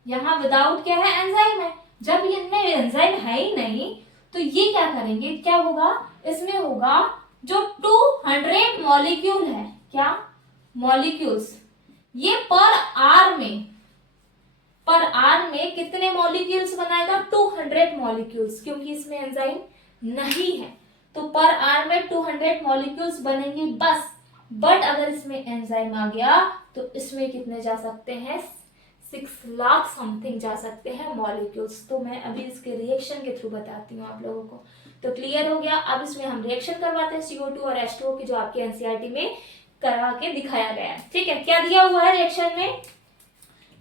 यहाँ विदाउट क्या है, एंजाइम है. जब इनमें एंजाइम है ही नहीं तो ये क्या करेंगे, क्या होगा, इसमें होगा जो 200 मॉलिक्यूल है, क्या, मॉलिक्यूल्स, ये पर आर में कितने मॉलिक्यूल्स बनाएगा, 200 मॉलिक्यूल्स, क्योंकि इसमें एंजाइम नहीं है तो पर आर में 200 मॉलिक्यूल्स बनेंगे बस. बट अगर इसमें एंजाइम आ गया तो इसमें कितने जा सकते हैं, 6 लाख समथिंग जा सकते हैं मॉलिक्यूल्स. तो मैं अभी इसके रिएक्शन के थ्रू बताती हूँ आप लोगों को. तो क्लियर हो गया. अब इसमें हम रिएक्शन करवाते हैं CO2 और H2O की, जो आपके एनसीईआरटी में करवा के दिखाया गया है. ठीक है, क्या दिया हुआ है रिएक्शन में,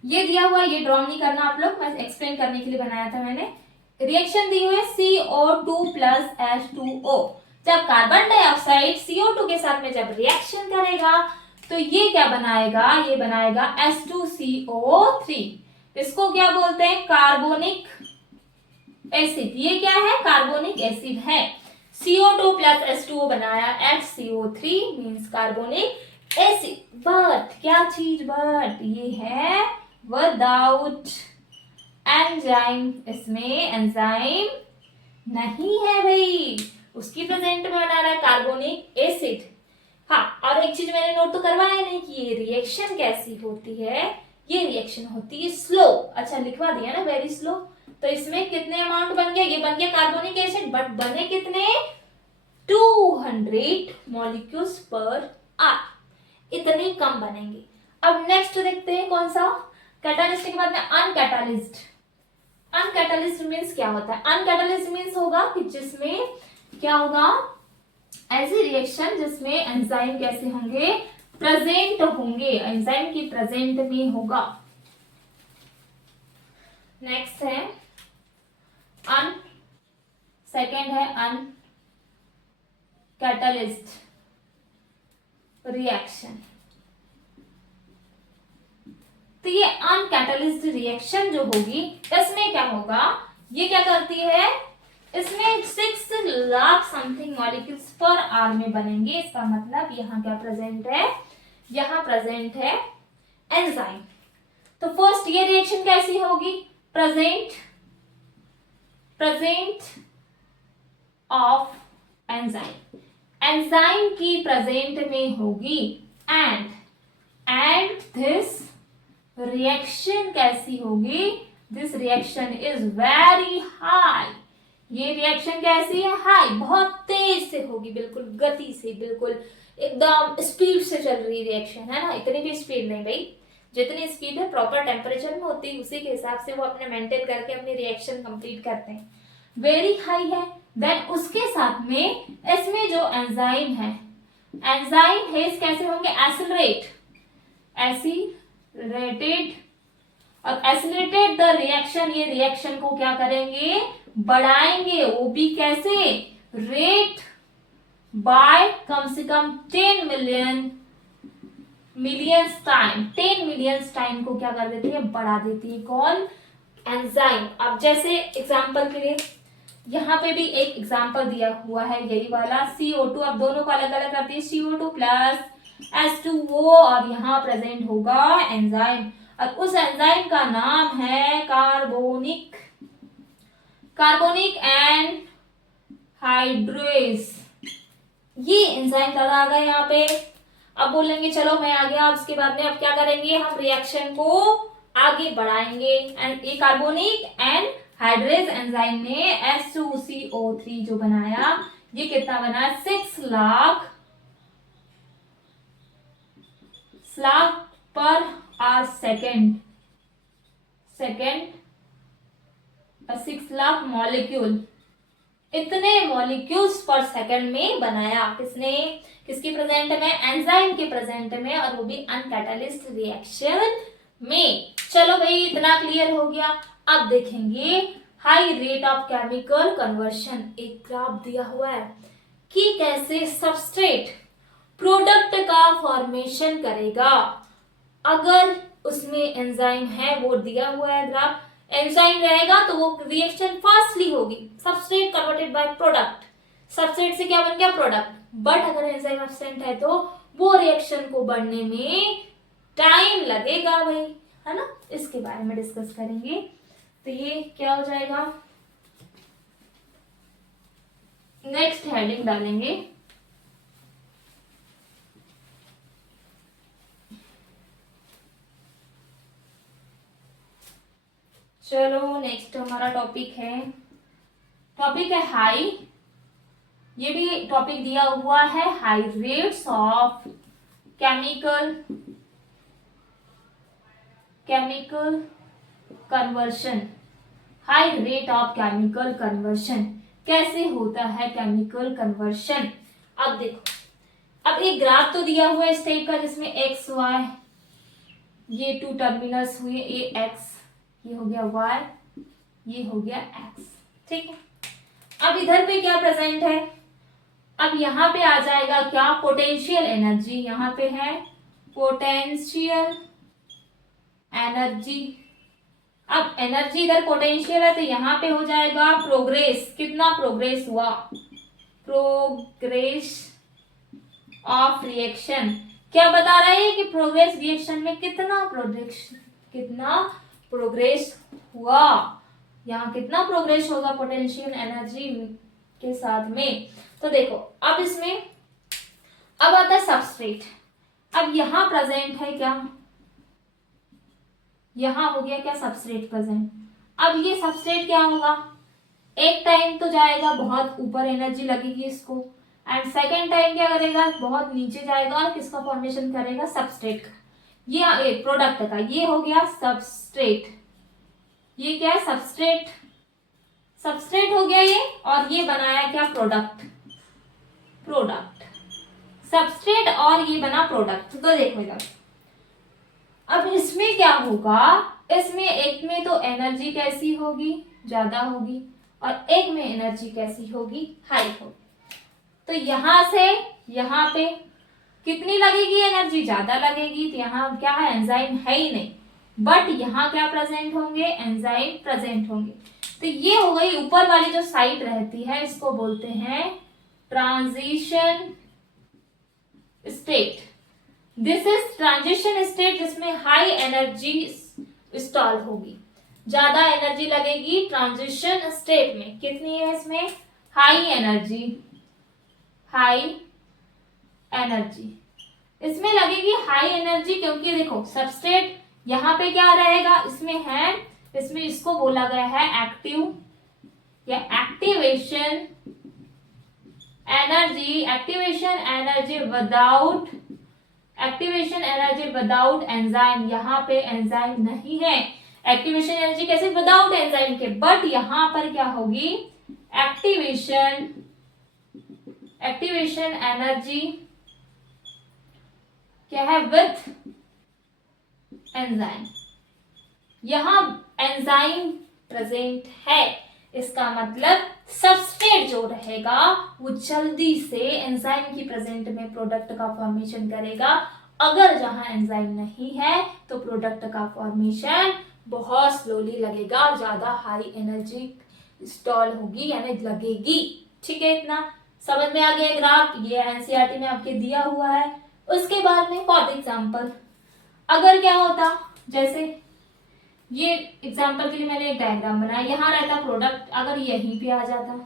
ये दिया हुआ है, ये ड्रॉ नहीं करना आप लोग, मैं एक्सप्लेन करने के लिए बनाया था मैंने. रिएक्शन दी हुई है CO2 प्लस H2O. जब कार्बन डाइऑक्साइड CO2 के साथ में जब रिएक्शन करेगा तो ये क्या बनाएगा, ये बनाएगा H2CO3. इसको क्या बोलते हैं, कार्बोनिक एसिड. ये क्या है, कार्बोनिक एसिड है. CO2 प्लस H2O बनाया HCO3 means carbonic acid. But क्या चीज, बट ये है विदाउट एंजाइम. इसमें एंजाइम नहीं है भाई, उसकी प्रेजेंट में बना रहा है कार्बोनिक एसिड. हाँ, और एक चीज मैंने नोट तो करवाया नहीं कि ये रिएक्शन कैसी होती है, ये रिएक्शन होती है स्लो. अच्छा लिखवा दिया ना, वेरी स्लो. तो इसमें कितने अमाउंट बन गया, ये बन गया कार्बोनिक एसिड, बट बने कितने, 200 मॉलिक्यूल्स पर आर, इतने कम बनेंगे. अब नेक्स्ट देखते हैं कौन सा, कैटालिस्ट के बाद में अनकैटालिस्ट. अनकैटालिस्ट मीन्स क्या होता है, अनकैटालिस्ट मीन्स होगा कि जिसमें क्या होगा, ऐसी रिएक्शन जिसमें एंजाइम कैसे होंगे, प्रेजेंट होंगे, एंजाइम की प्रेजेंट में होगा. नेक्स्ट है सेकंड है अनकैटालिस्ट रिएक्शन. तो ये अनकैटालिस्ट रिएक्शन जो होगी, इसमें क्या होगा, ये क्या करती है, इसमें 6 लाख समथिंग मॉलिक्यूल्स पर आर में बनेंगे. इसका मतलब यहाँ क्या प्रेजेंट है, यहाँ प्रेजेंट है एंजाइम. तो फर्स्ट ये रिएक्शन कैसी होगी, प्रेजेंट ऑफ एंजाइम, एंजाइम की प्रेजेंट में होगी. एंड दिस रिएक्शन कैसी होगी, this reaction is very high. ये रिएक्शन कैसी है, हाई, बहुत तेज से होगी, बिल्कुल गति से, बिल्कुल एकदम स्पीड से चल रही रिएक्शन है ना. इतनी भी स्पीड नहीं भाई, जितनी स्पीड है प्रॉपर टेम्परेचर में होती है उसी के हिसाब से वो अपने मेंटेन करके अपनी रिएक्शन कंप्लीट करते हैं. वेरी हाई है. देन उसके साथ में इसमें जो एंजाइम है, एंजाइम हेज कैसे होंगे, एसिलेटेड. और एसिलेटेड द रिएक्शन, ये रिएक्शन को क्या करेंगे, बढ़ाएंगे. वो भी कैसे, रेट बाय कम से कम 10 मिलियन टाइम. 10 मिलियन टाइम को क्या कर देती है, बढ़ा देती है. कौन, एंजाइम. अब जैसे एग्जांपल के लिए यहाँ पे भी एक एग्जाम्पल दिया हुआ है यही वाला CO2, अब दोनों को अलग अलग कर दिए, CO2 प्लस H2O, और यहाँ प्रेजेंट होगा एंजाइम, और उस एंजाइम का नाम है कार्बोनिक एंड हाइड्रेज। ये एंजाइम का आ गया यहाँ पे। अब बोलेंगे चलो मैं आ गया, अब इसके बाद में अब क्या करेंगे, हम रिएक्शन को आगे बढ़ाएंगे। एंड ये कार्बोनिक एंड हाइड्रेज एंजाइम ने H2CO3 जो बनाया, ये कितना बना, 6 लाख पर आर सेकेंड 6 लाख मॉलिक्यूल, इतने मॉलिक्यूल्स पर सेकंड में बनाया। किसने, किसके प्रेजेंट में, एंजाइम के प्रेजेंट में, और वो भी अनकैटलिस्ट रिएक्शन में। चलो भाई इतना क्लियर हो गया। अब देखेंगे high rate of chemical conversion. एक ग्राफ दिया हुआ है कि कैसे सबस्ट्रेट प्रोडक्ट का फॉर्मेशन करेगा अगर उसमें एंजाइम है, वो दिया हुआ है ग्राफ। एंजाइम रहेगा तो वो रिएक्शन फास्टली होगी, substrate converted by product, substrate से क्या बन गया, प्रोडक्ट। बट अगर एंजाइम एब्सेंट है तो वो रिएक्शन को बढ़ने में टाइम लगेगा भाई, है ना। इसके बारे में डिस्कस करेंगे। तो ये क्या हो जाएगा, नेक्स्ट हेडिंग डालेंगे, चलो नेक्स्ट हमारा टॉपिक है हाई, ये भी टॉपिक दिया हुआ है, high rates of chemical conversion. High rate of chemical conversion, कैसे होता है केमिकल कन्वर्शन। अब देखो, अब एक ग्राफ तो दिया हुआ है इस टाइप का, जिसमें एक्स वाई, ये 2 टर्मिनल्स हुए, ए एक्स, ये हो गया y, ये हो गया x, ठीक है। अब इधर पे क्या प्रेजेंट है, अब यहाँ पे आ जाएगा क्या, पोटेंशियल एनर्जी, यहाँ पे है पोटेंशियल एनर्जी। अब एनर्जी इधर पोटेंशियल है तो यहाँ पे हो जाएगा प्रोग्रेस, कितना प्रोग्रेस हुआ, प्रोग्रेस ऑफ रिएक्शन। क्या बता रहा है कि प्रोग्रेस रिएक्शन में कितना प्रोग्रेस हुआ, यहाँ कितना प्रोग्रेस होगा पोटेंशियल एनर्जी के साथ में। तो देखो अब इसमें अब आता है सबस्ट्रेट। अब यहाँ प्रेजेंट है क्या, यहाँ हो गया क्या सबस्ट्रेट प्रेजेंट। अब ये सबस्ट्रेट क्या होगा, एक टाइम तो जाएगा बहुत ऊपर, एनर्जी लगेगी इसको, एंड सेकेंड टाइम क्या करेगा, बहुत नीचे जाएगा और किसका फॉर्मेशन करेगा, सबस्ट्रेट का। ये प्रोडक्ट का, ये हो गया सबस्ट्रेट, ये क्या है सबस्ट्रेट हो गया ये, और ये बनाया क्या, प्रोडक्ट सबस्ट्रेट, और ये बना प्रोडक्ट। तो देखो इधर, अब इसमें क्या होगा, इसमें एक में तो एनर्जी कैसी होगी, ज्यादा होगी, और एक में एनर्जी कैसी होगी, हाई होगी। तो यहां से यहां पे कितनी लगेगी एनर्जी, ज्यादा लगेगी। तो यहाँ क्या है, एंजाइम है ही नहीं, बट यहाँ क्या प्रेजेंट होंगे, एंजाइम प्रेजेंट होंगे। तो ये हो गई ऊपर वाली जो साइड रहती है, इसको बोलते हैं transition state. This is transition state, जिसमें हाई एनर्जी इंस्टॉल होगी, ज्यादा एनर्जी लगेगी ट्रांजिशन स्टेट में। कितनी है इसमें, हाई एनर्जी इसमें लगेगी, हाई एनर्जी, क्योंकि देखो सबस्ट्रेट यहाँ पे क्या रहेगा, इसमें है, इसमें इसको बोला गया है एक्टिव या एक्टिवेशन एनर्जी विदाउट एंजाइम। यहाँ पे एंजाइम नहीं है, एक्टिवेशन एनर्जी कैसे, विदाउट एंजाइम के, बट यहाँ पर क्या होगी, एक्टिवेशन एनर्जी क्या है, विथ एंजाइम। यहां एंजाइम प्रेजेंट है, इसका मतलब सबस्ट्रेट जो रहेगा वो जल्दी से एंजाइम की प्रेजेंट में प्रोडक्ट का फॉर्मेशन करेगा। अगर जहां एंजाइम नहीं है तो प्रोडक्ट का फॉर्मेशन बहुत स्लोली लगेगा, ज्यादा हाई एनर्जी स्टॉल होगी यानी लगेगी। ठीक है, इतना समझ में आ गया ग्राफ, ये एनसीईआरटी में आपके दिया हुआ है। उसके बाद में फॉर एग्जाम्पल अगर क्या होता, जैसे ये एग्जाम्पल के लिए मैंने एक डायग्राम बनाया, यहाँ रहता प्रोडक्ट, अगर यहीं पे आ जाता,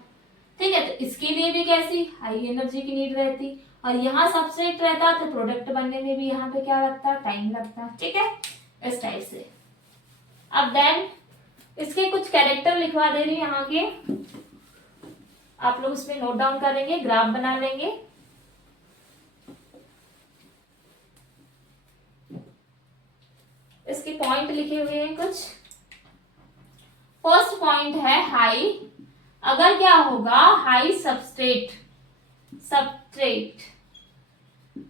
ठीक है, तो इसके लिए भी कैसी हाई एनर्जी की नीड रहती, और यहाँ सबस्ट्रेट रहता तो प्रोडक्ट बनने में भी यहाँ पे क्या लगता, टाइम लगता। ठीक है, इस टाइप से। अब देन इसके कुछ कैरेक्टर लिखवा दे रही हूँ यहाँ के, आप लोग उसमें नोट डाउन करेंगे, ग्राफ बना लेंगे। इसके पॉइंट लिखे हुए हैं कुछ। फर्स्ट पॉइंट है हाई, अगर क्या होगा high substrate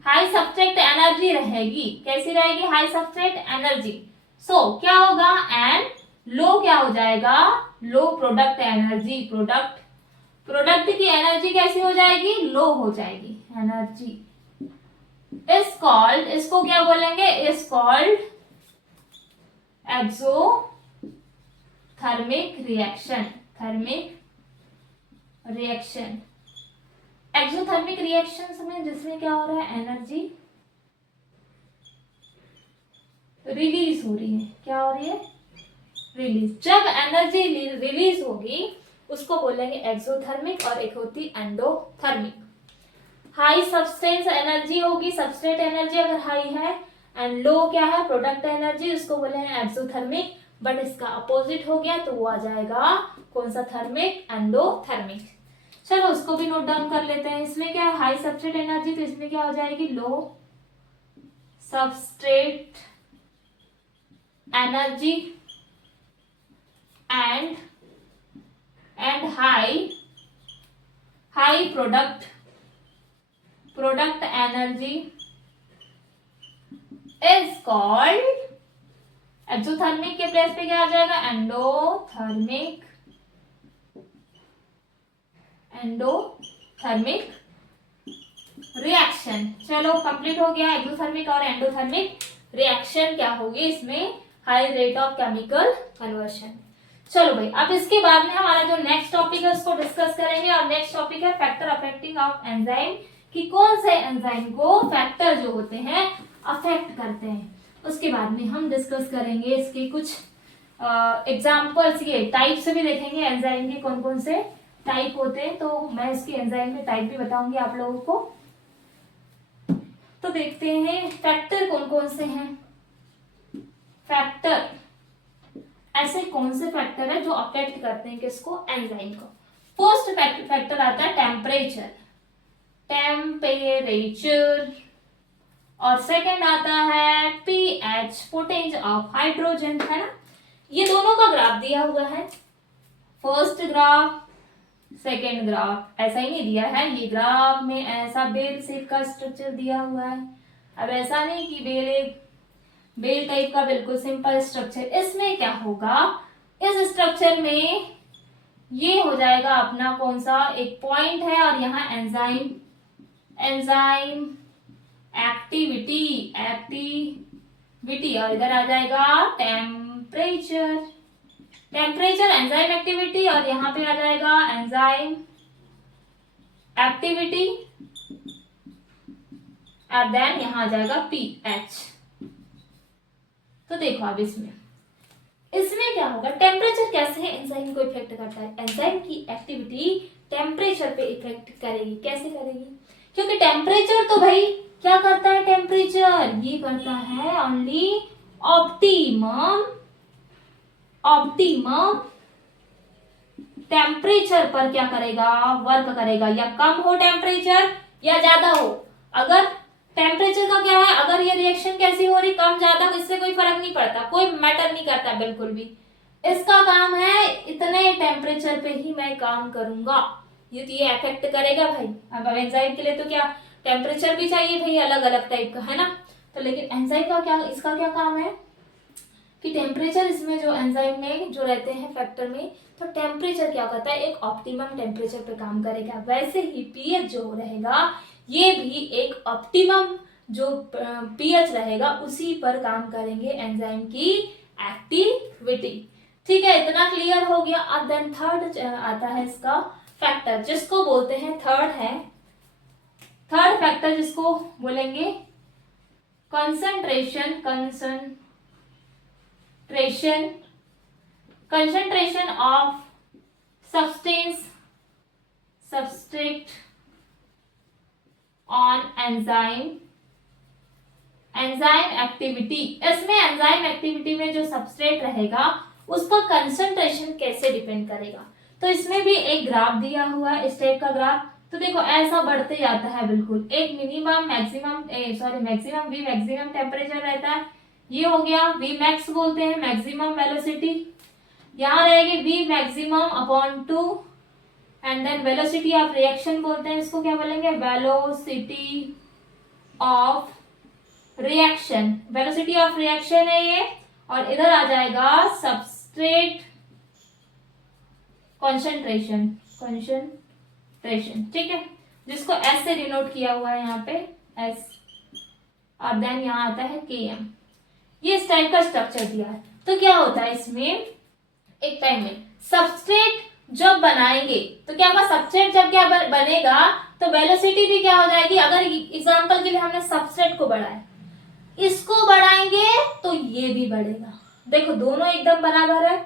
high substrate energy रहेगी, कैसी रहेगी, हाई सबस्ट्रेट एनर्जी। सो क्या होगा, एंड लो क्या हो जाएगा, लो प्रोडक्ट एनर्जी, प्रोडक्ट की एनर्जी कैसी हो जाएगी, लो हो जाएगी एनर्जी। इज कॉल्ड, इसको क्या बोलेंगे, is called exothermic reaction, exothermic reaction में जिसमें क्या हो रहा है, एनर्जी रिलीज हो रही है, क्या हो रही है, रिलीज। जब एनर्जी रिलीज होगी उसको बोलेंगे एक्सोथर्मिक, और एक होती एंडोथर्मिक। हाई सब्सटेंस एनर्जी होगी, सबस्ट्रेट एनर्जी अगर हाई है, एंड लो क्या है, प्रोडक्ट एनर्जी, उसको बोलेंगे एक्सोथर्मिक। बट इसका अपोजिट हो गया तो वो आ जाएगा कौन सा, थर्मिक, एंडोथर्मिक। चलो उसको भी नोट डाउन कर लेते हैं। इसमें क्या है, हाई सबस्ट्रेट एनर्जी, तो इसमें क्या हो जाएगी, low substrate energy and high product energy is called, exothermic के प्लेस पे क्या आ जाएगा, एंडोथर्मिक रिएक्शन। चलो कंप्लीट हो गया, एक्सोथर्मिक और एंडोथर्मिक रिएक्शन क्या होगी, इसमें high rate of chemical conversion. चलो भाई, अब इसके बाद में हमारा जो नेक्स्ट टॉपिक है उसको डिस्कस करेंगे, और नेक्स्ट टॉपिक है फैक्टर अफेक्टिंग ऑफ एंजाइम, कि कौन से एंजाइम को फैक्टर जो होते हैं अफेक्ट करते हैं। उसके बाद में हम डिस्कस करेंगे इसके कुछ एग्जाम्पल्स, ये टाइप से भी देखेंगे एंजाइम के कौन कौन से टाइप होते हैं, तो मैं इसके एंजाइम के टाइप भी बताऊंगी आप लोगों को। तो देखते हैं फैक्टर कौन कौन से हैं। फैक्टर, ऐसे कौन से फैक्टर है जो अफेक्ट करते हैं किसको, एंजाइम को। फर्स्ट फैक्टर आता है टेम्परेचर, और सेकंड आता है पीएच, पोटेंज ऑफ हाइड्रोजन, है ना। ये दोनों का ग्राफ दिया हुआ है, फर्स्ट ग्राफ सेकेंड ग्राफ, ऐसा ही नहीं दिया है, ये ग्राफ में ऐसा बेल शेप का स्ट्रक्चर दिया हुआ है। अब ऐसा नहीं कि बेल टाइप का बिल्कुल सिंपल स्ट्रक्चर, इसमें क्या होगा, इस स्ट्रक्चर में ये हो जाएगा अपना कौन सा, एक पॉइंट है, और यहाँ एंजाइम एक्टिविटी, और इधर आ जाएगा टेम्परेचर एंजाइम एक्टिविटी, और यहाँ पे आ जाएगा एंजाइम एक्टिविटी, और देन यहाँ आ जाएगा पीएच। तो देखो अब इसमें क्या होगा, टेम्परेचर कैसे एंजाइम को इफेक्ट करता है, एंजाइम की एक्टिविटी टेम्परेचर पे इफेक्ट करेगी, कैसे करेगी, क्योंकि टेम्परेचर तो भाई क्या करता है, टेम्परेचर ये करता है ओनली ऑप्टिमम टेम्परेचर पर क्या करेगा, वर्क करेगा, या कम हो टेम्परेचर या ज्यादा हो। अगर टेम्परेचर का क्या है, अगर ये रिएक्शन कैसी हो रही, कम ज्यादा, इससे कोई फर्क नहीं पड़ता, कोई मैटर नहीं करता बिल्कुल भी। इसका काम है इतने टेम्परेचर पे ही मैं काम करूंगा, ये तो ये इफेक्ट करेगा भाई। अब एंजाइम के लिए तो क्या टेम्परेचर भी चाहिए भाई, अलग अलग टाइप का, है ना। तो लेकिन एंजाइम का क्या, इसका क्या काम है कि टेम्परेचर, इसमें जो एंजाइम में जो रहते हैं फैक्टर में, तो टेम्परेचर क्या करता है, एक ऑप्टिमम टेम्परेचर पे काम करेगा। वैसे ही पीएच जो रहेगा ये भी एक ऑप्टिमम जो पीएच रहेगा उसी पर काम करेंगे एंजाइम की एक्टिविटी। ठीक है, इतना क्लियर हो गया। अब देन थर्ड आता है इसका फैक्टर, जिसको बोलते हैं थर्ड फैक्टर जिसको बोलेंगे concentration of substrate on enzyme activity. इसमें एंजाइम एक्टिविटी में जो सबस्ट्रेट रहेगा उसका कंसंट्रेशन कैसे डिपेंड करेगा। तो इसमें भी एक ग्राफ दिया हुआ है, इस टाइप का ग्राफ। तो देखो ऐसा बढ़ते जाता है बिल्कुल, एक minimum maximum we maximum temperature रहता है, ये हो गया वी मैक्स बोलते हैं मैक्सिमम वेलोसिटी। यहाँ रहेगी V maximum upon 2 and then velocity of reaction बोलते हैं, इसको क्या बोलेंगे वेलोसिटी ऑफ रिएक्शन है ये। और इधर आ जाएगा सबस्ट्रेट कंसंट्रेशन, ठीक है, जिसको एस से डिनोट किया हुआ है यहाँ पे एस। और देन यहाँ आता है Km। ये इस टाइप का स्ट्रक्चर दिया है। तो क्या होता है इसमें, एक टाइम में सबस्ट्रेट जब बनाएंगे तो क्या होगा, सबस्ट्रेट जब क्या बनेगा तो वेलोसिटी भी क्या हो जाएगी। अगर एग्जांपल के लिए हमने सबस्ट्रेट को बढ़ाया, इसको बढ़ाएंगे तो ये भी बढ़ेगा। देखो दोनों एकदम बराबर है।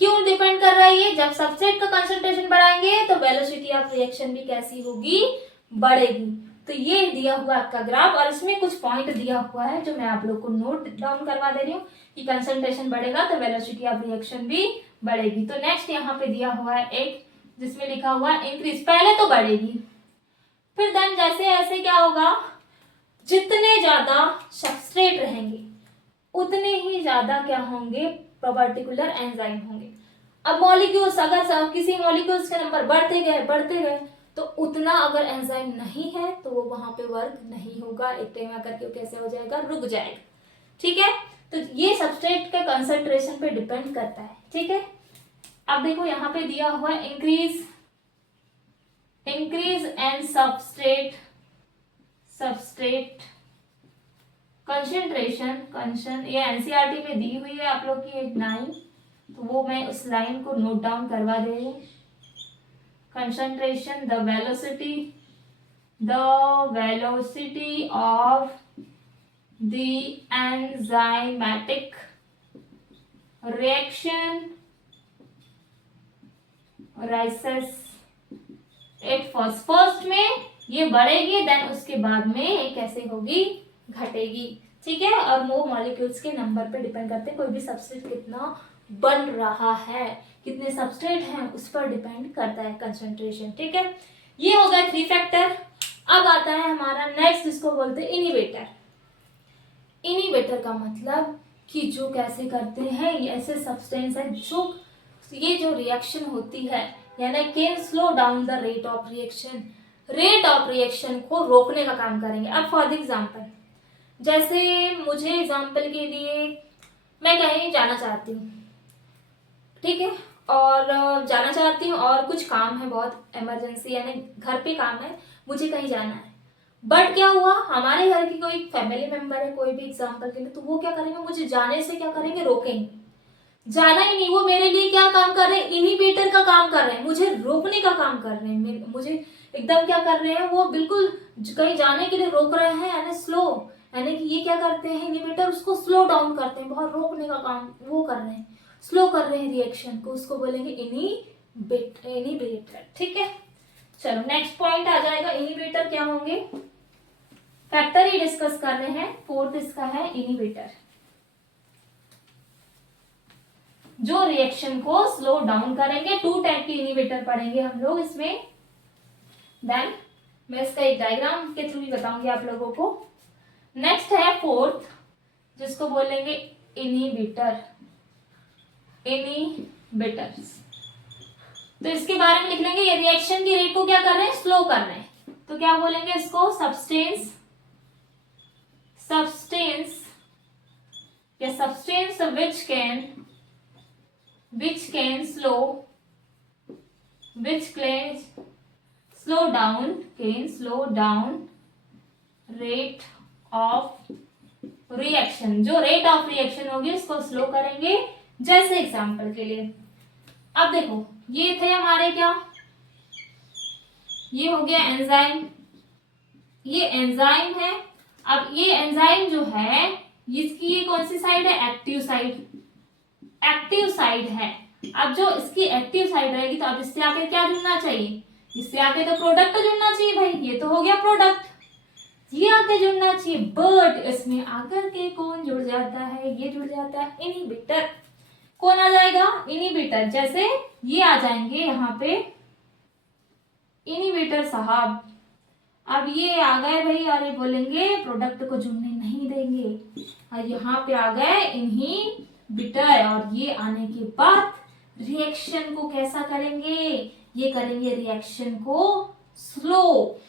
क्यों डिपेंड कर रहा है ये, जब सबस्ट्रेट का कंसंट्रेशन बढ़ाएंगे तो वेलोसिटी ऑफ रिएक्शन भी कैसी होगी, बढ़ेगी। तो ये दिया हुआ आपका ग्राफ, और इसमें कुछ पॉइंट दिया हुआ है जो मैं आप लोग को नोट डाउन करवा दे रही हूँ कि कंसंट्रेशन बढ़ेगा तो वेलोसिटी ऑफ रिएक्शन भी बढ़ेगी। तो नेक्स्ट यहाँ पे दिया हुआ है एक जिसमें लिखा हुआ है इंक्रीज, पहले तो बढ़ेगी, फिर देन जैसे ऐसे क्या होगा, जितने ज्यादा सबस्ट्रेट रहेंगे उतने ही ज्यादा क्या होंगे, पर्टिकुलर एंजाइम होंगे। अब मॉलिक्यूल्स, अगर किसी मॉलिक्यूल्स के नंबर बढ़ते गए तो उतना अगर एंजाइम नहीं है तो वो वहां पे वर्क नहीं होगा, एक टाइम आकर के कैसे हो जाएगा, रुक जाएगा। ठीक है, तो ये सबस्ट्रेट के कंसंट्रेशन पे डिपेंड करता है। ठीक है, अब देखो यहाँ पे दिया हुआ है इंक्रीज एंड सबस्ट्रेट कंसंट्रेशन, ये एनसीईआरटी में दी हुई है आप लोग की एक लाइन, तो वो मैं उस लाइन को नोट डाउन करवा दे रही हूँ। Concentration, the velocity of the enzymatic reaction राइसेस at first में ये बढ़ेगी, देन उसके बाद में ये कैसे होगी, घटेगी। ठीक है, और वो मॉलिक्यूल्स के नंबर पे डिपेंड करते हैं, कोई भी सबस्ट्रेट कितना बन रहा है, कितने सबस्ट्रेट हैं उस पर डिपेंड करता है कंसंट्रेशन। ठीक है, ये हो गया 3 फैक्टर। अब आता है हमारा नेक्स्ट जिसको बोलते हैं इनिवेटर। इनिवेटर का मतलब कि जो कैसे करते हैं, ये ऐसे सब्सटेंस है जो ये जो रिएक्शन होती है यानी can slow down the rate of reaction को रोकने का काम करेंगे। अब फॉर एग्जांपल, जैसे मुझे एग्जांपल के लिए मैं कहीं जाना चाहती हूँ, ठीक है, और जाना चाहती हूँ और कुछ काम है, बहुत इमरजेंसी यानी घर पे काम है, मुझे कहीं जाना है। बट क्या हुआ, हमारे घर की कोई फैमिली मेंबर है, कोई भी एग्जांपल के लिए, तो वो क्या करेंगे, मुझे जाने से क्या करेंगे, रोकेंगे। जाना ही नहीं, वो मेरे लिए क्या काम कर रहे हैं, इनिवेटर का काम कर रहे हैं, मुझे रोकने का काम कर रहे हैं, मुझे एकदम क्या कर रहे हैं, वो बिल्कुल कहीं जाने के लिए रोक रहे हैं, यानी स्लो, यानी कि ये क्या करते हैं इनिवेटर, उसको स्लो डाउन करते हैं, बहुत रोकने का काम वो कर रहे हैं, स्लो कर रहे हैं रिएक्शन को, उसको बोलेंगे इनिवेटर। ठीक है, चलो नेक्स्ट पॉइंट आ जाएगा, इनिवेटर क्या होंगे, फैक्टर ही डिस्कस कर रहे हैं। फोर्थ इसका है इनिवेटर, जो रिएक्शन को स्लो डाउन करेंगे। 2 टाइप के इनिवेटर पढ़ेंगे हम लोग इसमें, देन मैं इसका एक डायग्राम के थ्रू भी बताऊंगी आप लोगों को। नेक्स्ट है फोर्थ जिसको बोलेंगे इनिबिटर्स। तो इसके बारे में लिख लेंगे, ये रिएक्शन की रेट को क्या कर रहे हैं, स्लो कर रहे हैं, तो क्या बोलेंगे इसको, substance which can slow down rate of reaction, जो रेट ऑफ रिएक्शन होगी उसको स्लो करेंगे, जैसे एग्जाम्पल के लिए अब देखो, ये थे हमारे क्या, ये हो गया एंजाइम, ये एंजाइम है। अब ये एंजाइम जो है इसकी ये कौन सी साइड है, एक्टिव साइड, एक्टिव साइड है। अब जो इसकी एक्टिव साइड रहेगी तो अब इससे आगे क्या जुड़ना चाहिए, इससे आगे तो प्रोडक्ट जुड़ना चाहिए भाई, ये तो हो गया प्रोडक्ट, ये आगे जुड़ना चाहिए। बट इसमें आकर के कौन जुड़ जाता है, ये जुड़ जाता है इनहिबिटर। कौन आ जाएगा, इनहिबिटर। जैसे ये आ जाएंगे यहाँ पे इनहिबिटर साहब, अब ये आ गए भाई और ये बोलेंगे प्रोडक्ट को जुड़ने नहीं देंगे, और यहाँ पे आ गए इनहिबिटर, और ये आने के बाद रिएक्शन को कैसा करेंगे, ये करेंगे रिएक्शन को स्लो।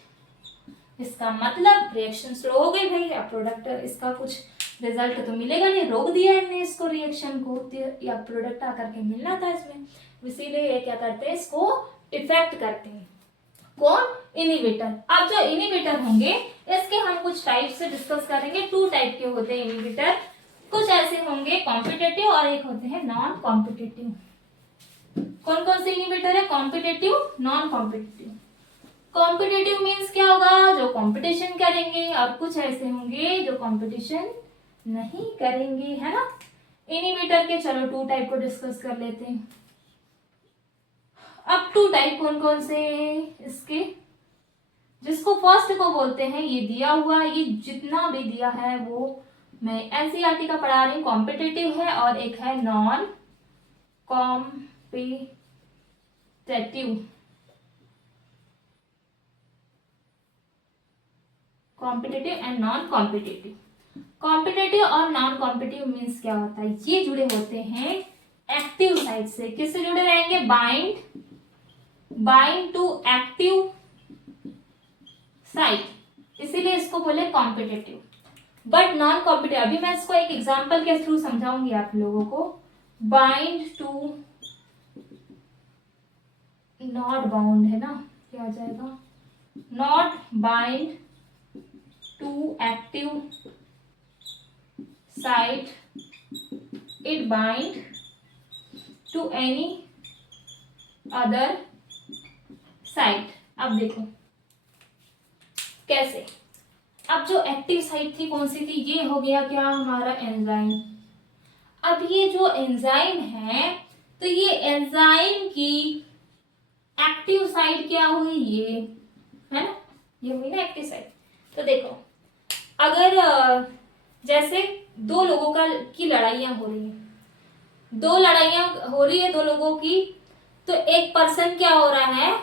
इसका मतलब रिएक्शन स्लो हो गई भाई, अब प्रोडक्ट इसका कुछ रिजल्ट तो मिलेगा नहीं, रोक दिया इन्हें इसको रिएक्शन को, या प्रोडक्ट आकर के मिलना था इसमें, इसीलिए ये क्या करते हैं, इसको इफेक्ट करते हैं। कौन, इनहिबिटर। अब जो इनहिबिटर होंगे इसके हम कुछ टाइप से डिस्कस करेंगे। 2 टाइप के होते हैं इनहिबिटर, कुछ ऐसे होंगे कॉम्पिटिटिव और एक होते हैं नॉन कॉम्पिटिटिव। कौन कौन से इनहिबिटर है, competitive, non competitive. Competitive means क्या होगा, जो कंपटीशन करेंगे, और कुछ ऐसे होंगे जो कंपटीशन नहीं करेंगे, है ना। इनहिबिटर के चलो 2 टाइप को डिस्कस कर लेते हैं। अब 2 टाइप कौन कौन से इसके, जिसको फर्स्ट को बोलते हैं, ये दिया हुआ, ये जितना भी दिया है वो मैं एनसीईआरटी का पढ़ा रही हूँ, कॉम्पिटिटिव है, और एक है non competitive. Competitive and non competitive. Competitive और नॉन कॉम्पिटिटिव मीन्स क्या होता है, ये जुड़े होते हैं एक्टिव साइड से। किससे जुड़े रहेंगे, बाइंड टू एक्टिव साइड, इसीलिए इसको बोले कॉम्पिटिटिव। बट नॉन कॉम्पिटिटिव, अभी मैं इसको एक एग्जांपल के थ्रू समझाऊंगी आप लोगों को। बाइंड टू, नॉट बाउंड है ना, क्या आ जाएगा, not bind to active site, it bind to any other site. अब देखो कैसे, अब जो एक्टिव साइट थी कौन सी थी, ये हो गया क्या हमारा एंजाइम। अब ये जो एंजाइम है, तो ये एंजाइम की एक्टिव साइट क्या हुई, ये है ना, ये हुई ना एक्टिव साइट। तो देखो अगर जैसे 2 लोगों की लड़ाइयां हो रही है, 2 लड़ाइयां हो रही है 2 लोगों की, तो एक पर्सन क्या हो रहा है,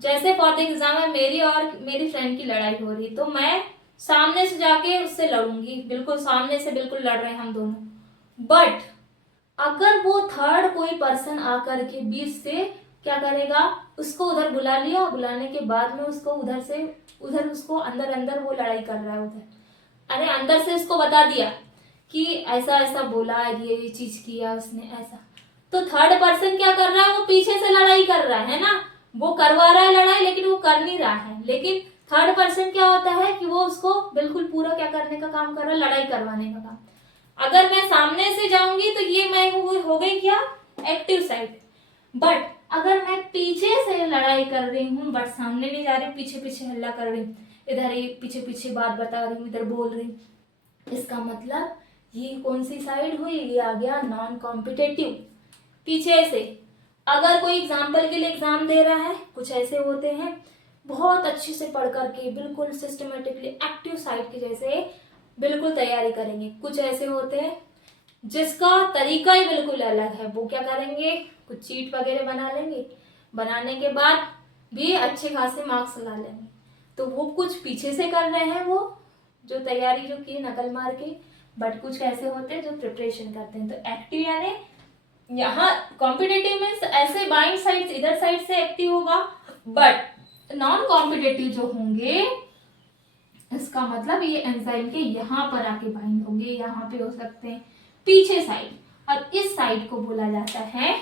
जैसे फॉर द एग्जाम्पल मेरी और मेरी फ्रेंड की लड़ाई हो रही, तो मैं सामने से जाके उससे लड़ूंगी, बिल्कुल सामने से बिल्कुल लड़ रहे हैं हम दोनों। बट अगर वो थर्ड कोई पर्सन आकर के बीच से क्या करेगा, उसको उधर बुला लिया, बुलाने के बाद में उसको उधर उसको अंदर अंदर वो लड़ाई कर रहा है उधर, अरे अंदर से उसको बता दिया कि ऐसा ऐसा बोला, ये चीज किया उसने ऐसा, तो थर्ड पर्सन क्या कर रहा है, वो पीछे से लड़ाई कर रहा है ना, वो करवा रहा है लड़ाई लेकिन वो कर नहीं रहा है। लेकिन थर्ड पर्सन क्या होता है कि वो उसको बिल्कुल पूरा क्या करने का काम कर रहा है, लड़ाई करवाने का काम। अगर मैं सामने से जाऊंगी तो ये मैं हो गई क्या, एक्टिव साइड। बट अगर मैं पीछे से लड़ाई कर रही हूँ, बट सामने नहीं जा रही, पीछे पीछे हल्ला कर रही हूँ, इधर ही पीछे पीछे बात बता रही हूँ, इधर बोल रही हूँ, इसका मतलब ये कौन सी साइड हुई, ये आ गया नॉन कॉम्पिटिटिव। पीछे से अगर कोई एग्जाम्पल के लिए एग्जाम दे रहा है, कुछ ऐसे होते हैं बहुत अच्छे से पढ़ करके बिल्कुल सिस्टमेटिकली एक्टिव साइड के जैसे बिल्कुल तैयारी करेंगे। कुछ ऐसे होते हैं जिसका तरीका ही बिल्कुल अलग है, वो क्या करेंगे, कुछ चीट वगैरह बना लेंगे, बनाने के बाद भी अच्छे खासे मार्क्स ला लेंगे। तो वो कुछ पीछे से कर रहे हैं, वो जो तैयारी जो की नकल मार के, बट कुछ ऐसे होते हैं जो प्रिपरेशन करते हैं। तो एक्टिव यानी यहाँ कॉम्पिटिटिव मीन्स ऐसे बाइंड साइड इधर साइड से एक्टिव होगा, बट नॉन कॉम्पिटिटिव जो होंगे इसका मतलब ये एंजाइम के यहाँ पर आके बाइंड होंगे, यहाँ पे हो सकते हैं पीछे साइड, और इस साइड को बोला जाता है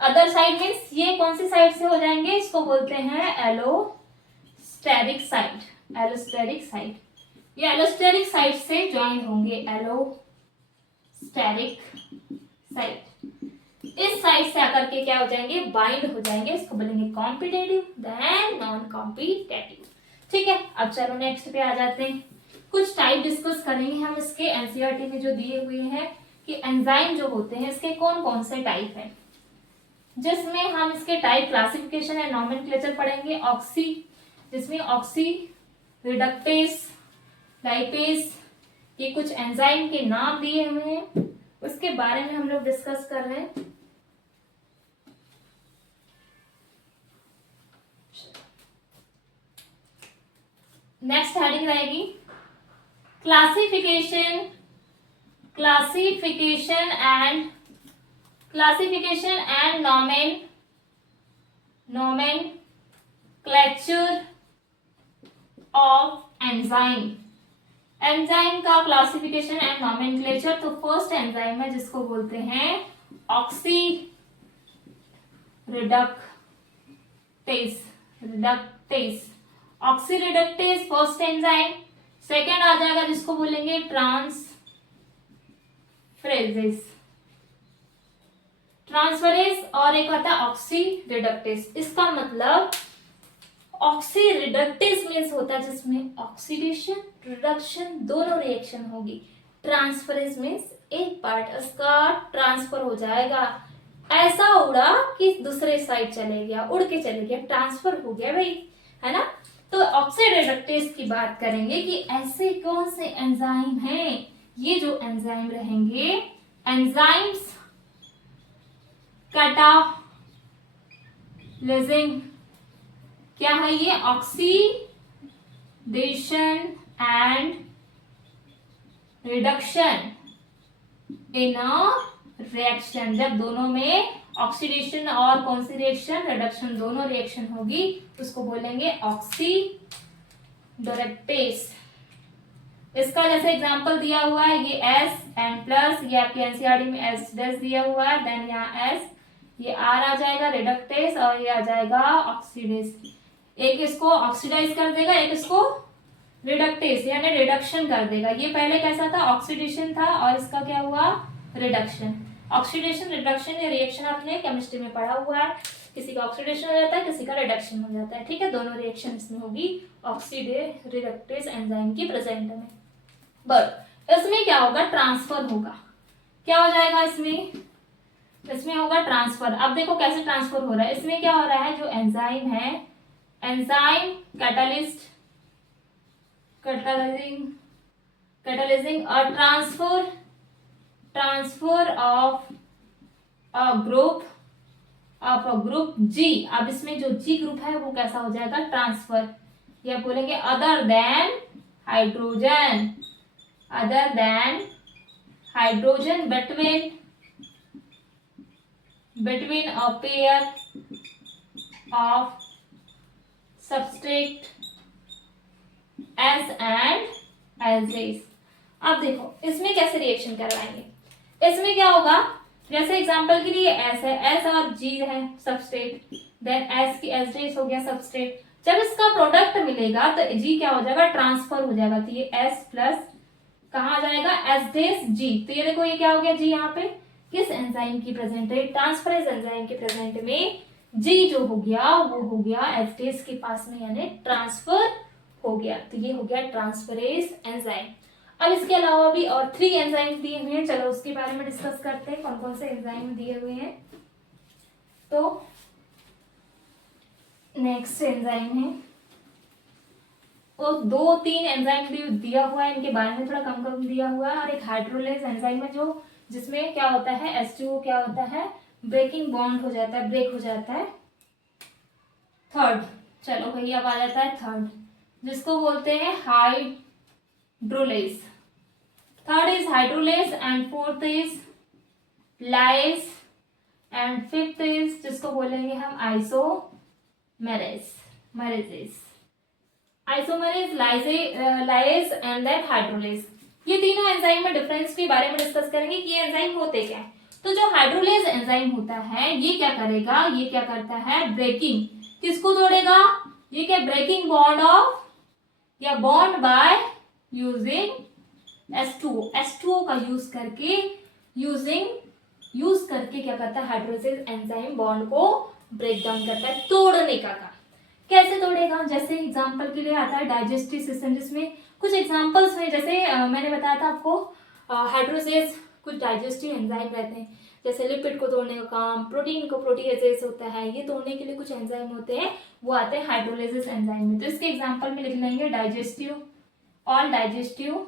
अदर साइड। मीन्स ये कौन सी साइड से हो जाएंगे, इसको बोलते हैं एलोस्टेरिक साइड। एलोस्टेरिक साइड, ये एलोस्टेरिक साइड से ज्वाइन होंगे, एलोस्टेरिक साइट, इस साइट से आकर के क्या हो जाएंगे, बाइंड हो जाएंगे, इसको बोलेंगे कॉम्पिटेटिव देन नॉन कॉम्पिटेटिव। ठीक है, अब चलो नेक्स्ट पे आ जाते हैं। कुछ टाइप डिस्कस करेंगे हम इसके एनसीईआरटी में जो दिए हुए हैं कि एंजाइम जो होते हैं इसके कौन कौन से टाइप हैं, जिसमें हम इसके टाइप क्लासिफिकेशन एंड नॉमेनक्लेचर पढ़ेंगे। ऑक्सी, जिसमें ऑक्सी रिडक्टेस, लाइपेज, ये कुछ एंजाइम के नाम दिए हुए हैं, उसके बारे में हम लोग डिस्कस कर रहे हैं। नेक्स्ट हेडिंग रहेगी classification and nomenclature of enzyme. Enzyme का क्लासिफिकेशन एंड नॉमेनक्लेचर। तो फर्स्ट एंजाइम है जिसको बोलते हैं oxy reductase, oxy reductase first enzyme. Second आ जाएगा जिसको बोलेंगे ट्रांसफरेज, और एक होता है ऑक्सी रिडक्टेस। इसका मतलब ऑक्सी रिडक्टेस मीन्स होता है जिसमें ऑक्सीडेशन रिडक्शन दोनों रिएक्शन होगी। ट्रांसफरेज मीन्स एक पार्ट इसका ट्रांसफर हो जाएगा, ऐसा उड़ा कि दूसरे साइड चले गया, उड़ के चले गया, ट्रांसफर हो गया भाई, है ना। तो ऑक्सी रिडक्टेस की बात करेंगे कि ऐसे कौन से एंजाइम हैं, ये जो एंजाइम रहेंगे एंजाइम्स कैटालिसिंग, क्या है ये, oxidation and reduction in a reaction. जब दोनों में ऑक्सीडेशन और कौन सी रिएक्शन, रिडक्शन, दोनों रिएक्शन होगी उसको बोलेंगे ऑक्सीडोरेक्टेस। इसका जैसे एग्जांपल दिया हुआ है ये S N प्लस, ये आपके एनसीईआरटी में S डैश दिया हुआ है, देन यहाँ S, ये R आ जाएगा रिडक्टेस, और ये आ जाएगा ऑक्सीडेस। एक इसको ऑक्सीडाइज कर देगा, एक इसको रिडक्टेस यानी रिडक्शन कर देगा। ये पहले कैसा था, ऑक्सीडेशन था, और इसका क्या हुआ, रिडक्शन। ऑक्सीडेशन रिडक्शन ये रिएक्शन आपने केमिस्ट्री में पढ़ा हुआ है, किसी का ऑक्सीडेशन हो जाता है, किसी का रिडक्शन हो जाता है। ठीक है, दोनों रिएक्शन इसमें होगी ऑक्सीडेस रिडक्टेस एंजाइम की प्रेजेंट में। बट इसमें क्या होगा, ट्रांसफर होगा। क्या हो जाएगा इसमें होगा ट्रांसफर। अब देखो कैसे ट्रांसफर हो रहा है। इसमें क्या हो रहा है, जो एंजाइम है, एंजाइम कैटालिजिंग और transfer of a group G। अब इसमें जो G ग्रुप है वो कैसा हो जाएगा, ट्रांसफर, या बोलेंगे other than hydrogen between a pair of substrate S and S। अब देखो इसमें कैसे रिएक्शन करवाएंगे। इसमें क्या होगा, जैसे एग्जांपल के लिए S है, S और G है सबस्ट्रेट, देन S की S हो गया सबस्ट्रेट। जब इसका प्रोडक्ट मिलेगा तो G क्या हो जाएगा, ट्रांसफर हो जाएगा। तो ये S प्लस कहाँ आ जाएगा, S डैश G। तो ये देखो ये क्या हो गया, G यहाँ पे किस एंजाइम की प्रेजेंट है, ट्रांसफरेज एंजाइम के प्रेजेंट में G जो हो गया वो हो गया S डैश के पास में, यानी ट्रांसफर हो गया। तो ये हो गया ट्रांसफरेज एंजाइम। अब इसके अलावा भी और 3 एंजाइम दिए हुए हैं, चलो उसके बारे में डिस्कस करते हैं, कौन कौन से एंजाइम दिए हुए हैं। तो नेक्स्ट एंजाइम है, वो 2-3 एंजाइम दिया हुआ है, इनके बारे में थोड़ा कम कम दिया हुआ है। और एक हाइड्रोलेज एंजाइम है जो जिसमें क्या होता है, H2O क्या होता है, ब्रेकिंग बॉन्ड हो जाता है, ब्रेक हो जाता है। थर्ड, चलो भैया अब आ जाता है थर्ड, जिसको बोलते हैं hydrolase. Third is hydrolase and fourth is lyase and fifth is जिसको बोलेंगे हम isomerase, lyase and then hydrolase. ये तीनों एंजाइम में डिफरेंस के बारे में डिस्कस करेंगे कि ये एंजाइम होते क्या है। तो जो हाइड्रोलेज एंजाइम होता है ये क्या करेगा, ये क्या करता है, ब्रेकिंग, किसको तोड़ेगा, ये क्या, ब्रेकिंग बॉन्ड ऑफ या बॉन्ड बाय यूजिंग H2O का यूज करके, यूजिंग यूज करके क्या करता है, हाइड्रोलिसिस एंजाइम बॉन्ड को ब्रेक डाउन करता है, तोड़ने का काम। कैसे तोड़ेगा, जैसे एग्जांपल के लिए आता है डाइजेस्टिव सिस्टम, जिसमें कुछ एग्जांपल्स में जैसे मैंने बताया था आपको हाइड्रोलिसिस कुछ डाइजेस्टिव एंजाइम रहते हैं, जैसे लिपिड को तोड़ने का काम, प्रोटीन को प्रोटीएजेस होता है, ये तोड़ने के लिए कुछ एंजाइम होते हैं, वो आते हैं हाइड्रोलिसिस एंजाइम में। तो इसके एग्जांपल में लिख लेंगे digestive, all digestive,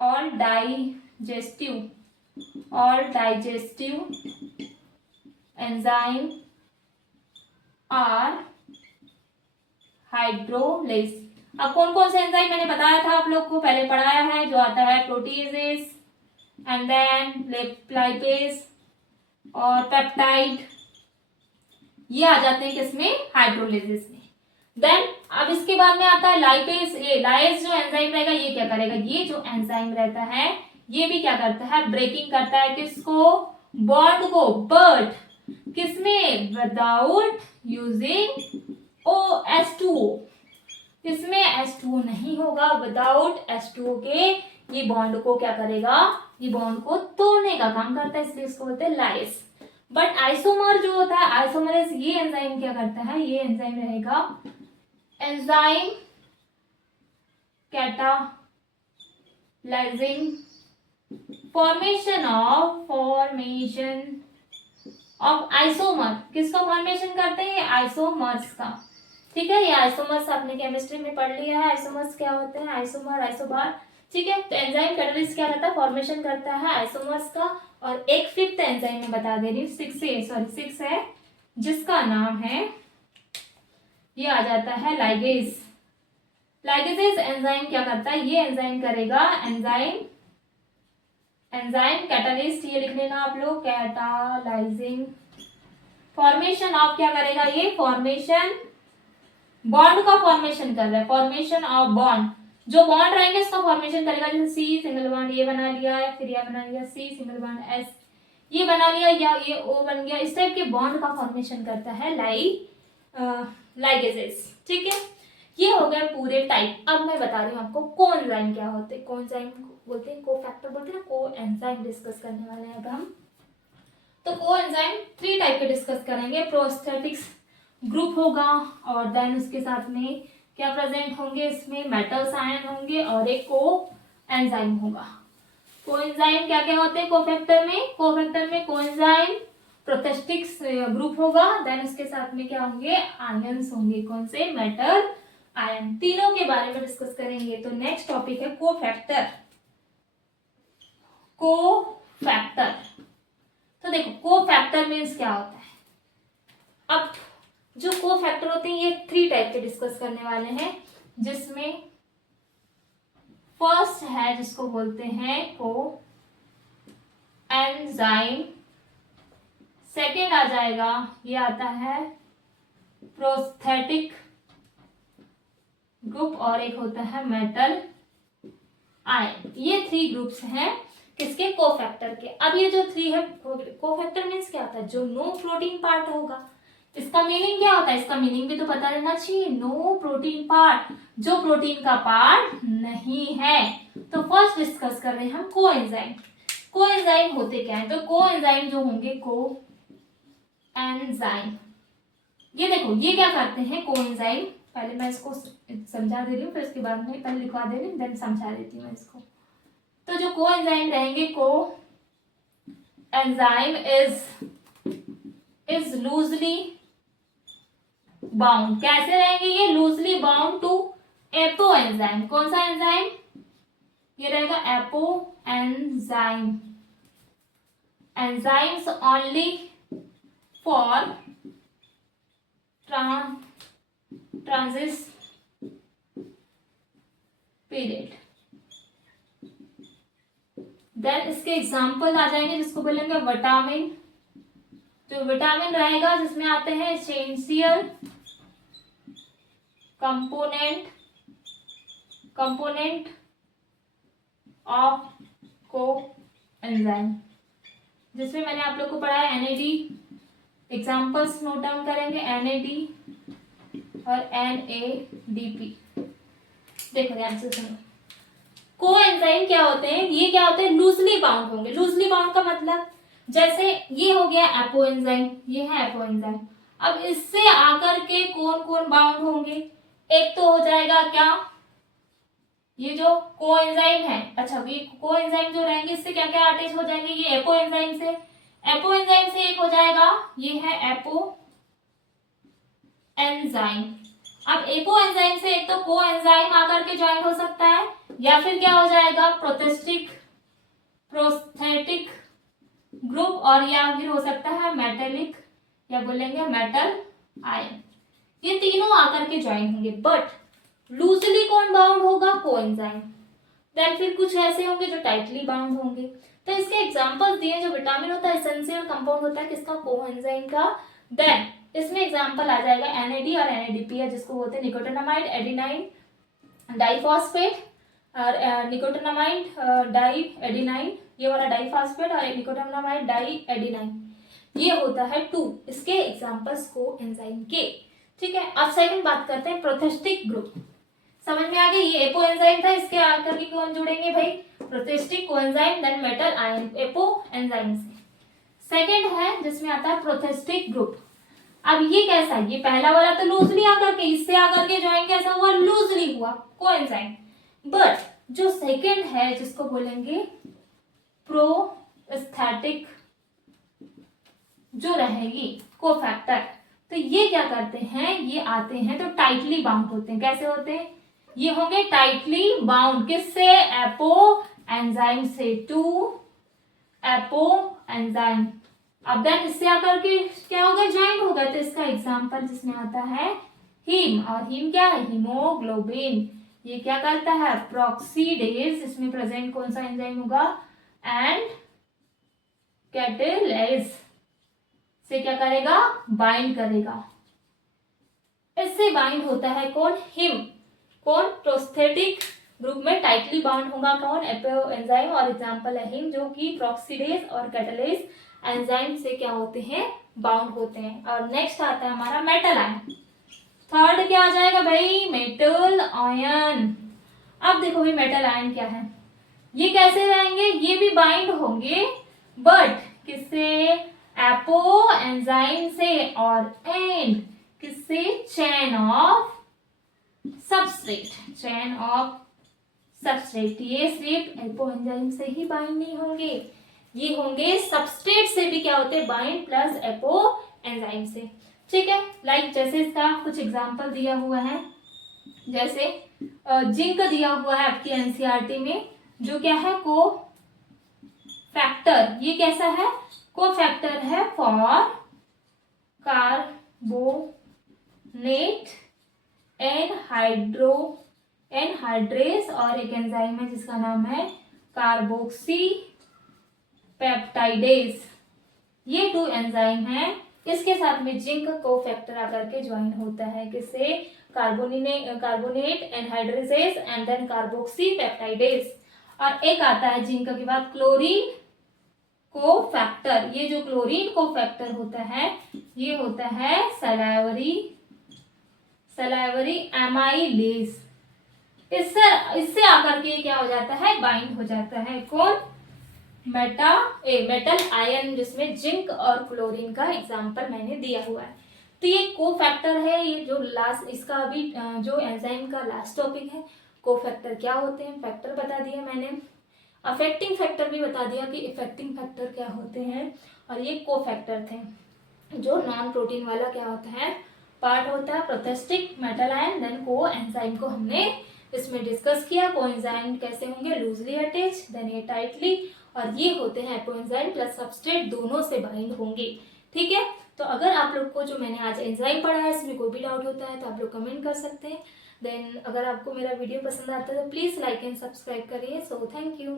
all digestive, all digestive enzyme are hydrolase. अब कौन कौन से एंजाइम मैंने बताया था आप लोग को, पहले पढ़ाया है, जो आता है प्रोटीएजेस एंड देन लाइपेज और पेप्टाइड, ये आ जाते हैं किसमें, हाइड्रोलिसिस में। देन अब इसके बाद में आता है लाइपेज। लाइज जो एंजाइम रहेगा ये क्या करेगा, ये जो एंजाइम रहता है ये भी क्या करता है, ब्रेकिंग करता है, किसको, बॉन्ड को, बट किसमें, विदाउट यूजिंग OH2O, किसमें H2O नहीं होगा, विदाउट H2O के ये बॉन्ड को क्या करेगा, ये बॉन्ड को तोड़ने का काम करता है, इसलिए इसको बोलते हैं लाइस। बट आइसोमर जो होता है, आइसोमरेज, ये एंजाइम क्या करता है, ये एंजाइम रहेगा एंजाइम कैटालाइजिंग फॉर्मेशन ऑफ आइसोमर। किसका फॉर्मेशन करते हैं, आइसोमर्स का। ठीक है, ये आइसोमर्स आपने केमिस्ट्री में पढ़ लिया है, आइसोमर्स क्या होते हैं, आइसोमर, आइसोबार। ठीक है, तो एंजाइम कैटालिस्ट क्या करता है, फॉर्मेशन करता है आइसोमर्स का। और एक फिफ्थ एंजाइम में बता दे रही हूँ, सिक्स है, जिसका नाम है, ये आ जाता है लाइगेज। लाइगेजेस एंजाइम क्या करता है, ये एंजाइम करेगा एंजाइम कैटालिस्ट, ये लिख लेना आप लोग, कैटालाइजिंग फॉर्मेशन ऑफ, क्या करेगा ये, फॉर्मेशन, बॉन्ड का फॉर्मेशन कर रहा है, फॉर्मेशन ऑफ बॉन्ड, जो बॉन्ड रहेंगे इसका फॉर्मेशन करेगा, जैसे सी सिंगल बॉन्ड ये बना लिया है, फिर ये बना लिया, सी सिंगल बॉन्ड एस ये बना लिया, या ये ओ बन गया, इस टाइप के बॉन्ड का फॉर्मेशन करता है लाइगेजेस। ठीक है, ये हो गए पूरे टाइप। अब मैं बता रही हूँ आपको कोएंजाइम क्या होते हैं, कोएंजाइम बोलते हैं, कोफैक्टर बोलते हैं, कोएंजाइम डिस्कस करने वाले हैं अब हम। तो कोएंजाइम 3 टाइप के डिस्कस करेंगे, प्रोस्थेटिक्स ग्रुप होगा, और देन उसके साथ में क्या प्रेजेंट होंगे, इसमें मेटल्स आयन होंगे, और एक कोएंजाइम होगा। कोएंजाइम क्या क्या होते हैं कोफैक्टर में कोएंजाइम प्रोस्थेटिक्स ग्रुप होगा, देन उसके साथ में क्या होंगे, आयंस होंगे, कौन से, मेटल आयन। तीनों के बारे में डिस्कस करेंगे। तो नेक्स्ट टॉपिक है कोफैक्टर। तो देखो कोफैक्टर मीन्स क्या होता है। अब जो कोफैक्टर होते हैं ये 3 टाइप के डिस्कस करने वाले हैं, जिसमें फर्स्ट है जिसको बोलते हैं कोएंजाइम, सेकेंड आ जाएगा, ये आता है प्रोस्थेटिक ग्रुप, और एक होता है मेटल आयन। ये 3 ग्रुप्स हैं किसके, कोफैक्टर के। अब ये जो 3 है, कोफैक्टर मीन्स क्या होता है, जो नो प्रोटीन पार्ट होगा। इसका मीनिंग क्या होता है, इसका मीनिंग भी तो पता रहना चाहिए, नो प्रोटीन पार्ट, जो प्रोटीन का पार्ट नहीं है। तो फर्स्ट डिस्कस कर रहे हैं हम कोएंजाइम। कोएंजाइम होते क्या है, तो कोएंजाइम जो होंगे, कोएंजाइम, ये देखो ये क्या करते हैं कोएंजाइम, पहले मैं इसको समझा दे रही हूँ, फिर उसके बाद में पहले लिखवा दे रही हूँ, देन समझा देती हूँ इसको। तो जो कोएंजाइम रहेंगे, कोएंजाइम इज लूजली बाउंड, कैसे रहेंगे ये, loosely bound to apo enzyme. कौन सा एंजाइम, ये रहेगा apo enzyme, enzymes only for transit period. Then इसके एग्जाम्पल आ जाएंगे, जिसको बोलेंगे विटामिन। जो विटामिन रहेगा जिसमें आते हैं एसेंशियल कंपोनेंट ऑफ कोएंजाइम, जिसमें मैंने आप लोग को पढ़ाया NAD। एग्जाम्पल्स नोट डाउन करेंगे, NAD और NADP। देखो ध्यान से सुनो, कोएंजाइम क्या होते हैं, ये क्या होते हैं, लूजली बाउंड होंगे। लूजली बाउंड का मतलब जैसे ये हो गया एपोएंजाइम, ये है एपोएंजाइम। अब इससे आकर के कौन कौन बाउंड होंगे, एक तो हो जाएगा क्या, ये जो कोएंजाइम है, अच्छा ये कोएंजाइम जो रहेंगे इससे क्या क्या अटैच हो जाएंगे, ये एपोएंजाइम से, एपोएंजाइम से एक हो जाएगा ये है एपो एंजाइम। अब एपोएंजाइम से एक तो कोएंजाइम आकर के ज्वाइन हो सकता है, या फिर क्या हो जाएगा प्रोस्थेटिक ग्रुप, और या फिर हो सकता है मेटेलिक, या बोलेंगे मेटल आयन। ये तीनों आकर के ज्वाइन होंगे, बट लूजली कौन बाउंड होगा, कोएंजाइम। देन फिर कुछ ऐसे होंगे जो टाइटली बाउंड होंगे। तो इसके एग्जांपल्स दिए, जो विटामिन होता है एसेंशियल कंपाउंड होता है किसका, कोएंजाइम का। देन इसमें एग्जांपल आ जाएगा एनएडी और एनएडीपी है, जिसको बोलते हैं निकोटिनामाइड एडिनाइन डाइफॉस्फेट, और निकोटिनामाइड डाई एडिनाइन, ये वाला डाइफॉस्फेट, और निकोटिनामाइड डाई एडिनाइन, ये होता है 2 इसके एग्जांपल्स कोएंजाइम के। ठीक है, अब सेकंड बात करते हैं प्रोस्थेटिक ग्रुप। समझ में आ गई, ये एपो एंजाइम था, इसके आकर के कौन जुड़ेंगे भाई, prosthetic coenzyme, then metal ion, apo enzyme से। सेकंड है जिसमें आता है प्रोस्थेटिक ग्रुप। अब ये कैसा है, ये पहला वाला तो लूजली आकर के, इससे आकर के ज्वाइन कैसा हुआ, लूजली हुआ कोएंजाइम। बट जो सेकंड है जिसको बोलेंगे प्रोस्थेटिक, जो रहेगी कोफैक्टर, तो ये क्या करते हैं, ये आते हैं तो टाइटली बाउंड होते हैं। कैसे होते हैं, ये होंगे टाइटली बाउंड, किससे, एपो एंजाइम से, 2 एपो एंजाइम। अब देन इससे आकर के क्या होगा, ज्वाइन होगा। तो इसका एग्जांपल जिसमें आता है हीम, और हीम क्या है, हीमोग्लोबिन। ये क्या करता है, प्रॉक्सीडेज, इसमें प्रेजेंट कौन सा एंजाइम होगा, एंड कैटेलेज से क्या करेगा, बाइंड करेगा। इससे बाइंड होता है कौन, हिम। कौन, प्रोस्थेटिक ग्रुप में टाइटली बाउंड होगा कौन, एपो एंजाइम, और एग्जांपल है हिम, जो कि प्रॉक्सीडेज और कैटेलेज एंजाइम से क्या होते हैं, बाउंड होते हैं। और नेक्स्ट आता है हमारा मेटल आयन। थर्ड क्या आ जाएगा भाई, मेटल आयन। अब देखो भाई मेटल आयन क्या है, ये कैसे रहेंगे, ये भी बाइंड होंगे, बट किससे, एपो एंजाइम से, और एंड किससे, chain of substrate, chain of substrate. ये सिर्फ एपो एंजाइम से ही बाइंड नहीं होंगे, ये होंगे सबस्ट्रेट से भी क्या होते हैं, बाइंड प्लस एपो एंजाइम से। ठीक है, लाइक जैसे इसका कुछ एग्जांपल दिया हुआ है, जैसे जिंक दिया हुआ है आपकी एनसीईआरटी में, जो क्या है, को फैक्टर। ये कैसा है, को फैक्टर है फॉर कार्बोनेट एनहाइड्रेस, और एक एंजाइम है जिसका नाम है कार्बोक्सी पेप्टाइडेज। ये 2 एंजाइम हैं, इसके साथ में जिंक को फैक्टर आकर के ज्वाइन होता है, किससे, carbonate anhydrases and then carboxypeptidase. और एक आता है जिंक के बाद क्लोरीन को फैक्टर। ये जो क्लोरीन को फैक्टर होता है, ये होता है सलाइवरी एमाइलेज। इससे आकर के क्या हो जाता है, बाइंड हो जाता है कौन, मेटल आयन, जिसमें जिंक और क्लोरीन का एग्जांपल मैंने दिया हुआ है। तो ये को फैक्टर है, ये जो लास्ट, इसका अभी जो एंजाइम का लास्ट टॉपिक है, को फैक्टर क्या होते हैं, फैक्टर बता दिया मैंने, अफेक्टिंग फैक्टर भी बता दिया कि इफेक्टिंग फैक्टर क्या होते हैं, और ये को फैक्टर थे। जो नॉन प्रोटीन वाला क्या होता है, पार्ट होता है प्रोस्थेटिक, मेटल आयन, देन को एंजाइम को हमने इसमें डिस्कस किया। को एंजाइम कैसे होंगे, लूजली अटैच, देन ये टाइटली, और ये होते हैं एपो एंजाइम प्लस सबस्ट्रेट, दोनों से बाइंड होंगे। ठीक है, तो अगर आप लोग को जो मैंने आज एंजाइम पढ़ा है इसमें कोई भी डाउट होता है तो आप लोग कमेंट कर सकते हैं। देन अगर आपको मेरा वीडियो पसंद आता है तो प्लीज़ लाइक एंड सब्सक्राइब करिए। So thank you.